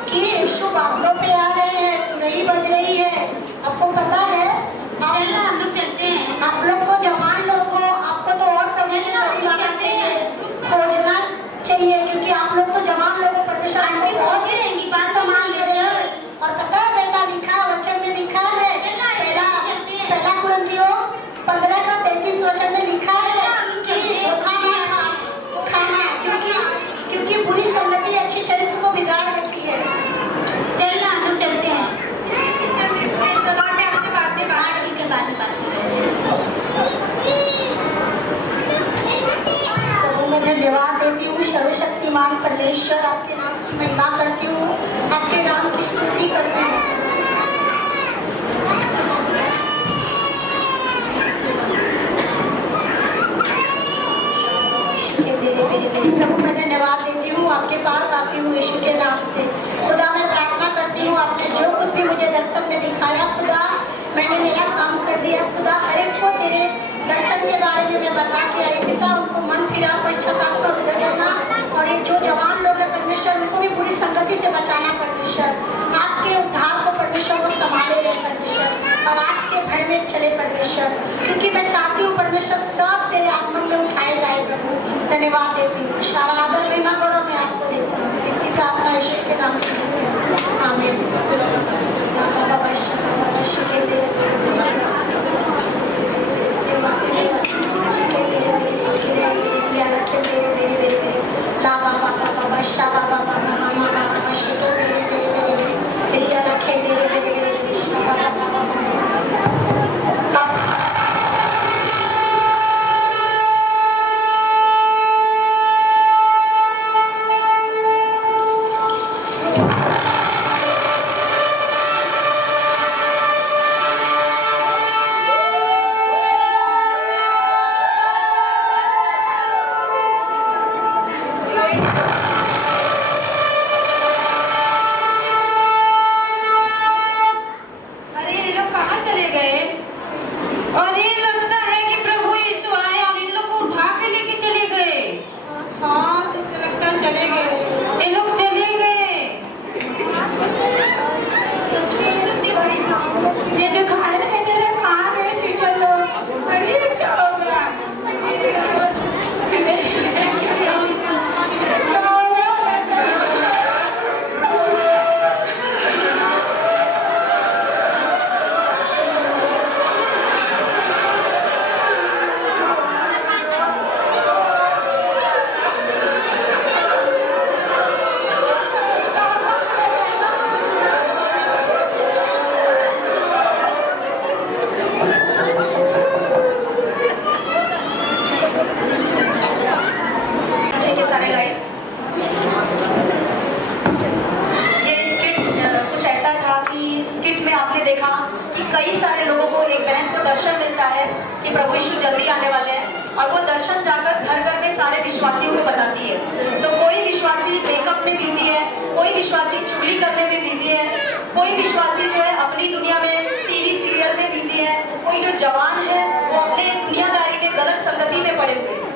कि यीशु बादलों पे आ रहे हैं, नहीं बज रही है। आपको पता है? चलना हम लोग चलते हैं। आप लोग को, जवान लोग को, आपको तो और समय लाना चाहिए, खोजना चाहिए, क्योंकि आप लोग तो जवान लोग को परमेश्वर आंटी बहुत ही रहेंगी, बात सम्मान दे रहे हैं। और पता है बेटा, लिखा वचन में लिखा है, पहला कुरिन्थियों 15:33 वचन में लिखा है कि खाना, क्योंकि बुरी संगति अच्छी चरित्र को बिगाड़ देती है। चलना हम लोग चलते हैं। प्रभु मैं धन्यवाद देती हूँ, सर्वशक्तिमान परमेश्वर, आपके नाम की महिमा करती हूँ, आपके नाम की स्तुति करती हूँ। प्रभु मैं धन्यवाद देती हूँ, आपके पास आती हूँ यीशु के नाम से। खुदा मैं प्रार्थना करती हूँ, आपने जो कुछ भी मुझे दर्शन में दिखाया खुदा, मैंने मेरा काम कर दिया खुदा। हर एक को तेरे दर्शन के बारे में मैं बता के आई पिता, उनको मन फिरा पश्चाताप का उदय देना। और ये जो जवान लोग हैं परमेश्वर, उनको भी बुरी संगति से बचाना परमेश्वर। आपके उद्धार को परमेश्वर को संभाले रहे परमेश्वर, और आपके भय में चले परमेश्वर, क्योंकि मैं चाहती हूँ परमेश्वर सब तेरे आत्मा में उठाए जाए प्रभु। धन्यवाद देती हूँ, सारा आदर लेना करो, मैं आपको देती हूँ। इसी प्रार्थना यीशु के नाम से आमीन। अरे ये लोग कहाँ चले गए? और ये लगता है कि प्रभु यीशु आए और इन लोग को उठा के लेके चले गए। हाँ, लगता है चले गए, ये लोग चले गए। ये जो खाना है तेरे कहाँ गए पीपल लोग? अरे क्या हो गया? ये सारे लाइट्स, ये स्किट कुछ ऐसा था कि स्किट में आपने देखा कि कई सारे लोगों को, एक बहन को दर्शन मिलता है कि प्रभु यीशु जल्दी आने वाले हैं, और वो दर्शन जाकर घर घर में सारे विश्वासियों को बताती है। तो कोई विश्वासी मेकअप में बिजी है, कोई विश्वासी चुगली करने में बिजी है, कोई विश्वासी जो है अपनी दुनिया में टीवी सीरियल में बिजी है, कोई जो जवान है वो अपने दुनियादारी में गलत संगति में पड़े हुए हैं।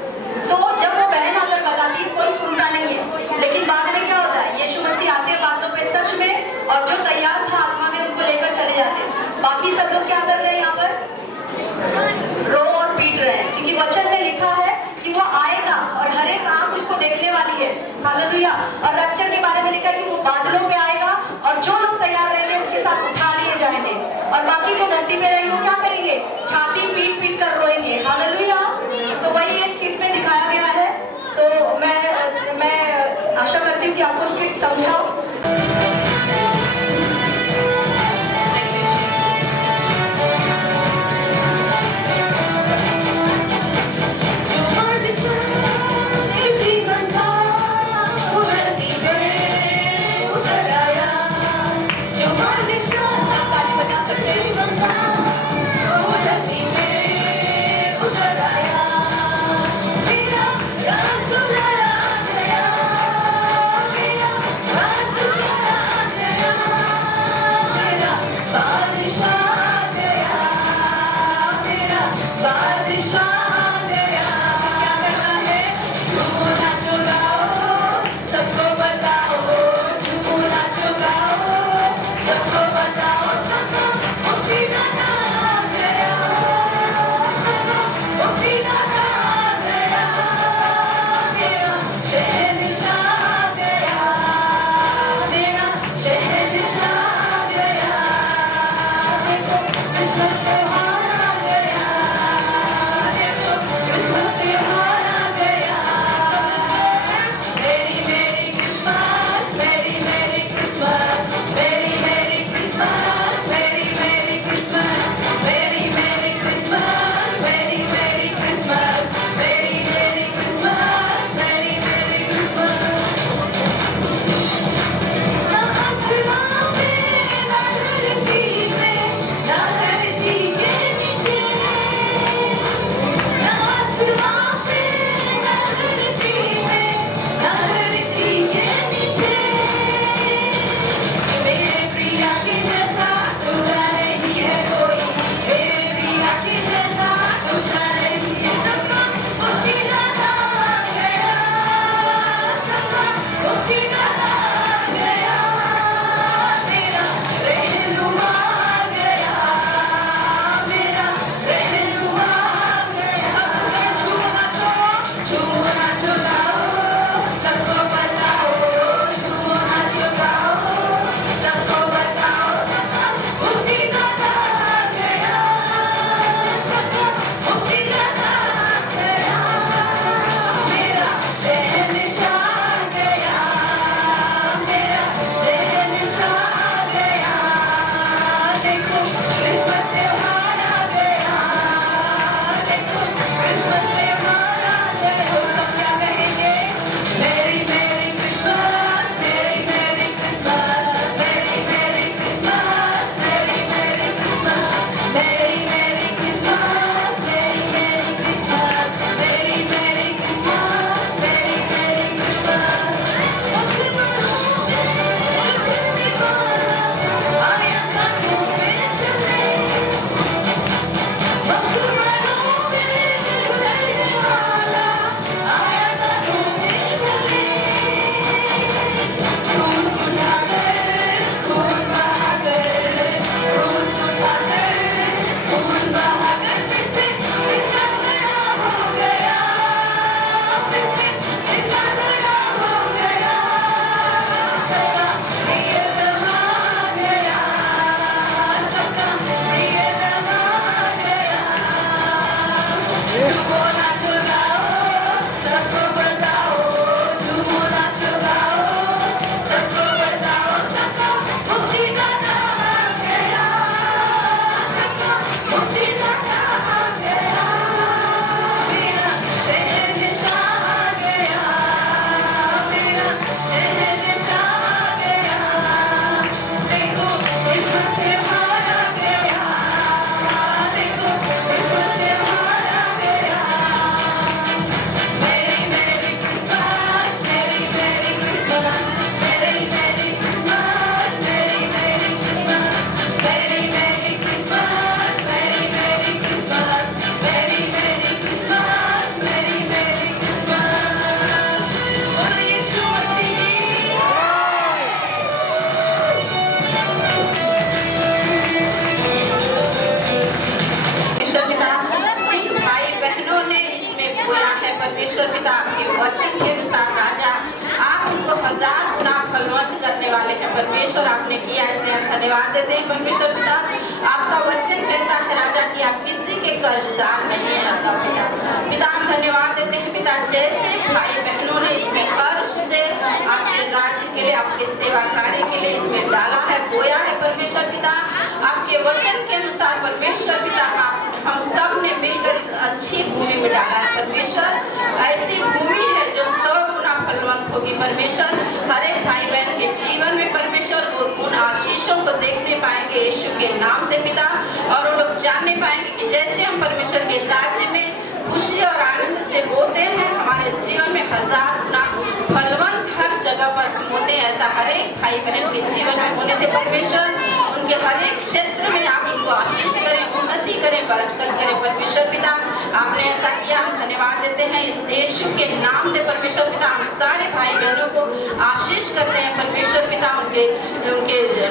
तो जब वो बहन आकर बताती है कोई सुनता नहीं है, लेकिन बाद में क्या होता है, यीशु मसीह आते हैं बातों पे सच में, और जो तैयार था आत्मा में उनको लेकर चले जाते हैं। बाकी सब लोग क्या कर रहे हैं यहाँ पर? रो और पीट रहे हैं, क्योंकि वचन में लिखा है कि वो आएगा और हर एक आंख उसको देखने वाली है। हालेलुया। और रैप्चर के बारे में लिखा है कि वो बादलों पे आएगा और जो लोग तैयार रहेंगे उसके साथ उठा लिए जाएंगे, और बाकी जो धरती में रहेंगे वो क्या करेंगे? छाती पीट पीट कर रोएंगे। हालेलुया। तो वही ये स्किट में दिखाया गया है। तो मैं आशा करती हूँ कि आपको स्किट समझा। जीवन का उधरती है, उधर आया, जो मर्द ताली बजा सकते हैं। उधरती है, उधर आया, मेरा राज दुलारा गया, मेरा राज परमेश्वर आपने किया, इसलिए हम धन्यवाद देते हैं परमेश्वर पिता। आपका वचन कहता है राजा कि आप किसी के कर्जदार नहीं है पिता। हम धन्यवाद देते हैं पिता, जैसे भाई बहनों ने इसमें हर्ष से आपके राज्य के लिए, आपके सेवा कार्य के लिए इसमें डाला है, बोया है परमेश्वर पिता। आपके वचन के अनुसार परमेश्वर पिता हम सब ने मिलकर अच्छी भूमि में डाला है परमेश्वर। ऐसी भूमि है जो 100 गुना फलवंत होगी परमेश्वर। हर एक भाई बहन के जीवन में परमेश्वर उन आशीषों को देखने पाएंगे यीशु के नाम से पिता। और वो लोग जानने पाएंगे कि जैसे हम परमेश्वर के राज्य में खुशी और आनंद से होते हैं, हमारे जीवन में 1000 गुना फलवंत हर जगह पर होते हैं। ऐसा हर एक भाई बहन के जीवन में होने थे परमेश्वर। उनके हर एक क्षेत्र में आप उनको आशीष करें, उन्नति करें, बरकत करें परमेश्वर पिता। आपने ऐसा किया, हम धन्यवाद देते हैं इस यीशु के नाम से परमेश्वर पिता। हम सारे भाई बहनों को आशीष करते हैं परमेश्वर पिता। उनके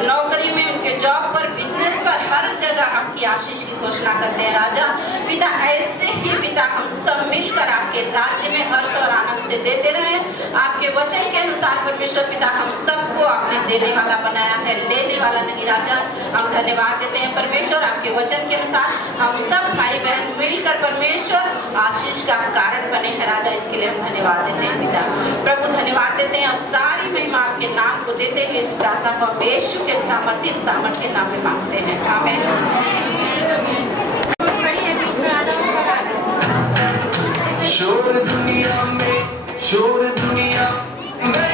नौकरी में, उनके जॉब पर, बिजनेस पर, हर जगह आपकी आशीष की घोषणा करते हैं राजा पिता। ऐसे ही पिता हम सब मिलकर आपके राज्य में हर्ष और आनंद से देते रहे। आपके वचन के अनुसार परमेश्वर पिता हम सबको आपने देने वाला बनाया है, लेने वाला नहीं राजा। हम धन्यवाद देते हैं परमेश्वर। आपके वचन के अनुसार हम सब भाई बहन मिलकर परमेश्वर आशीष का कारण बने हैं राजा, इसके लिए हम धन्यवाद देते हैं पिता। प्रभु धन्यवाद देते हैं और सारी महिमा आपके नाम को देते हुए इस प्रार्थना को यीशु के सामर्थ्य नाम में मांगते हैं, आमीन। शोर दुनिया में, शोर दुनिया में,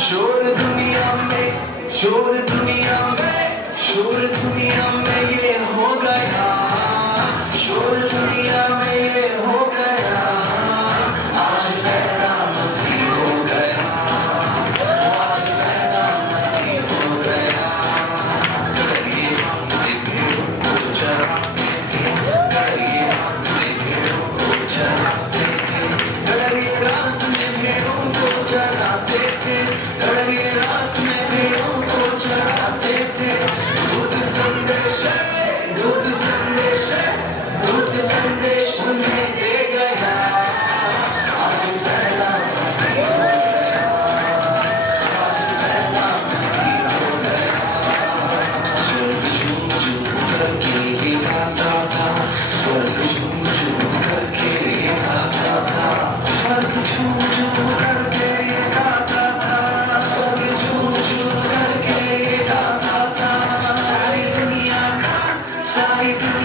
शोर दुनिया में, शोर दुनिया में, शोर दुनिया में ये हो गया, शोर दुनिया में ये हो गया, आज पैदा मसीह हो गया, आज पैदा मसीह हो गया। करिए भेड़ों को चराते थे, करिए भेड़ों को चराते थे, करिए रात में भेड़ों को चराते थे, करिए रात में भेड़ों को चराते थे। दूध संदेश है, दूध संदेश है, दूध संदेश उन्हें दे गया, आज पैदा मसीह हो गया, आज पैदा मसीह हो गया। स्वर्ग झूम झूम करके ये गाता था, स्वर्ग झूम झूम करके ये गाता था, स्वर्ग झूम झूम करके ये गाता था, स्वर्ग झूम झूम करके ये गाता था। सारी दुनिया का, सारी दुनिया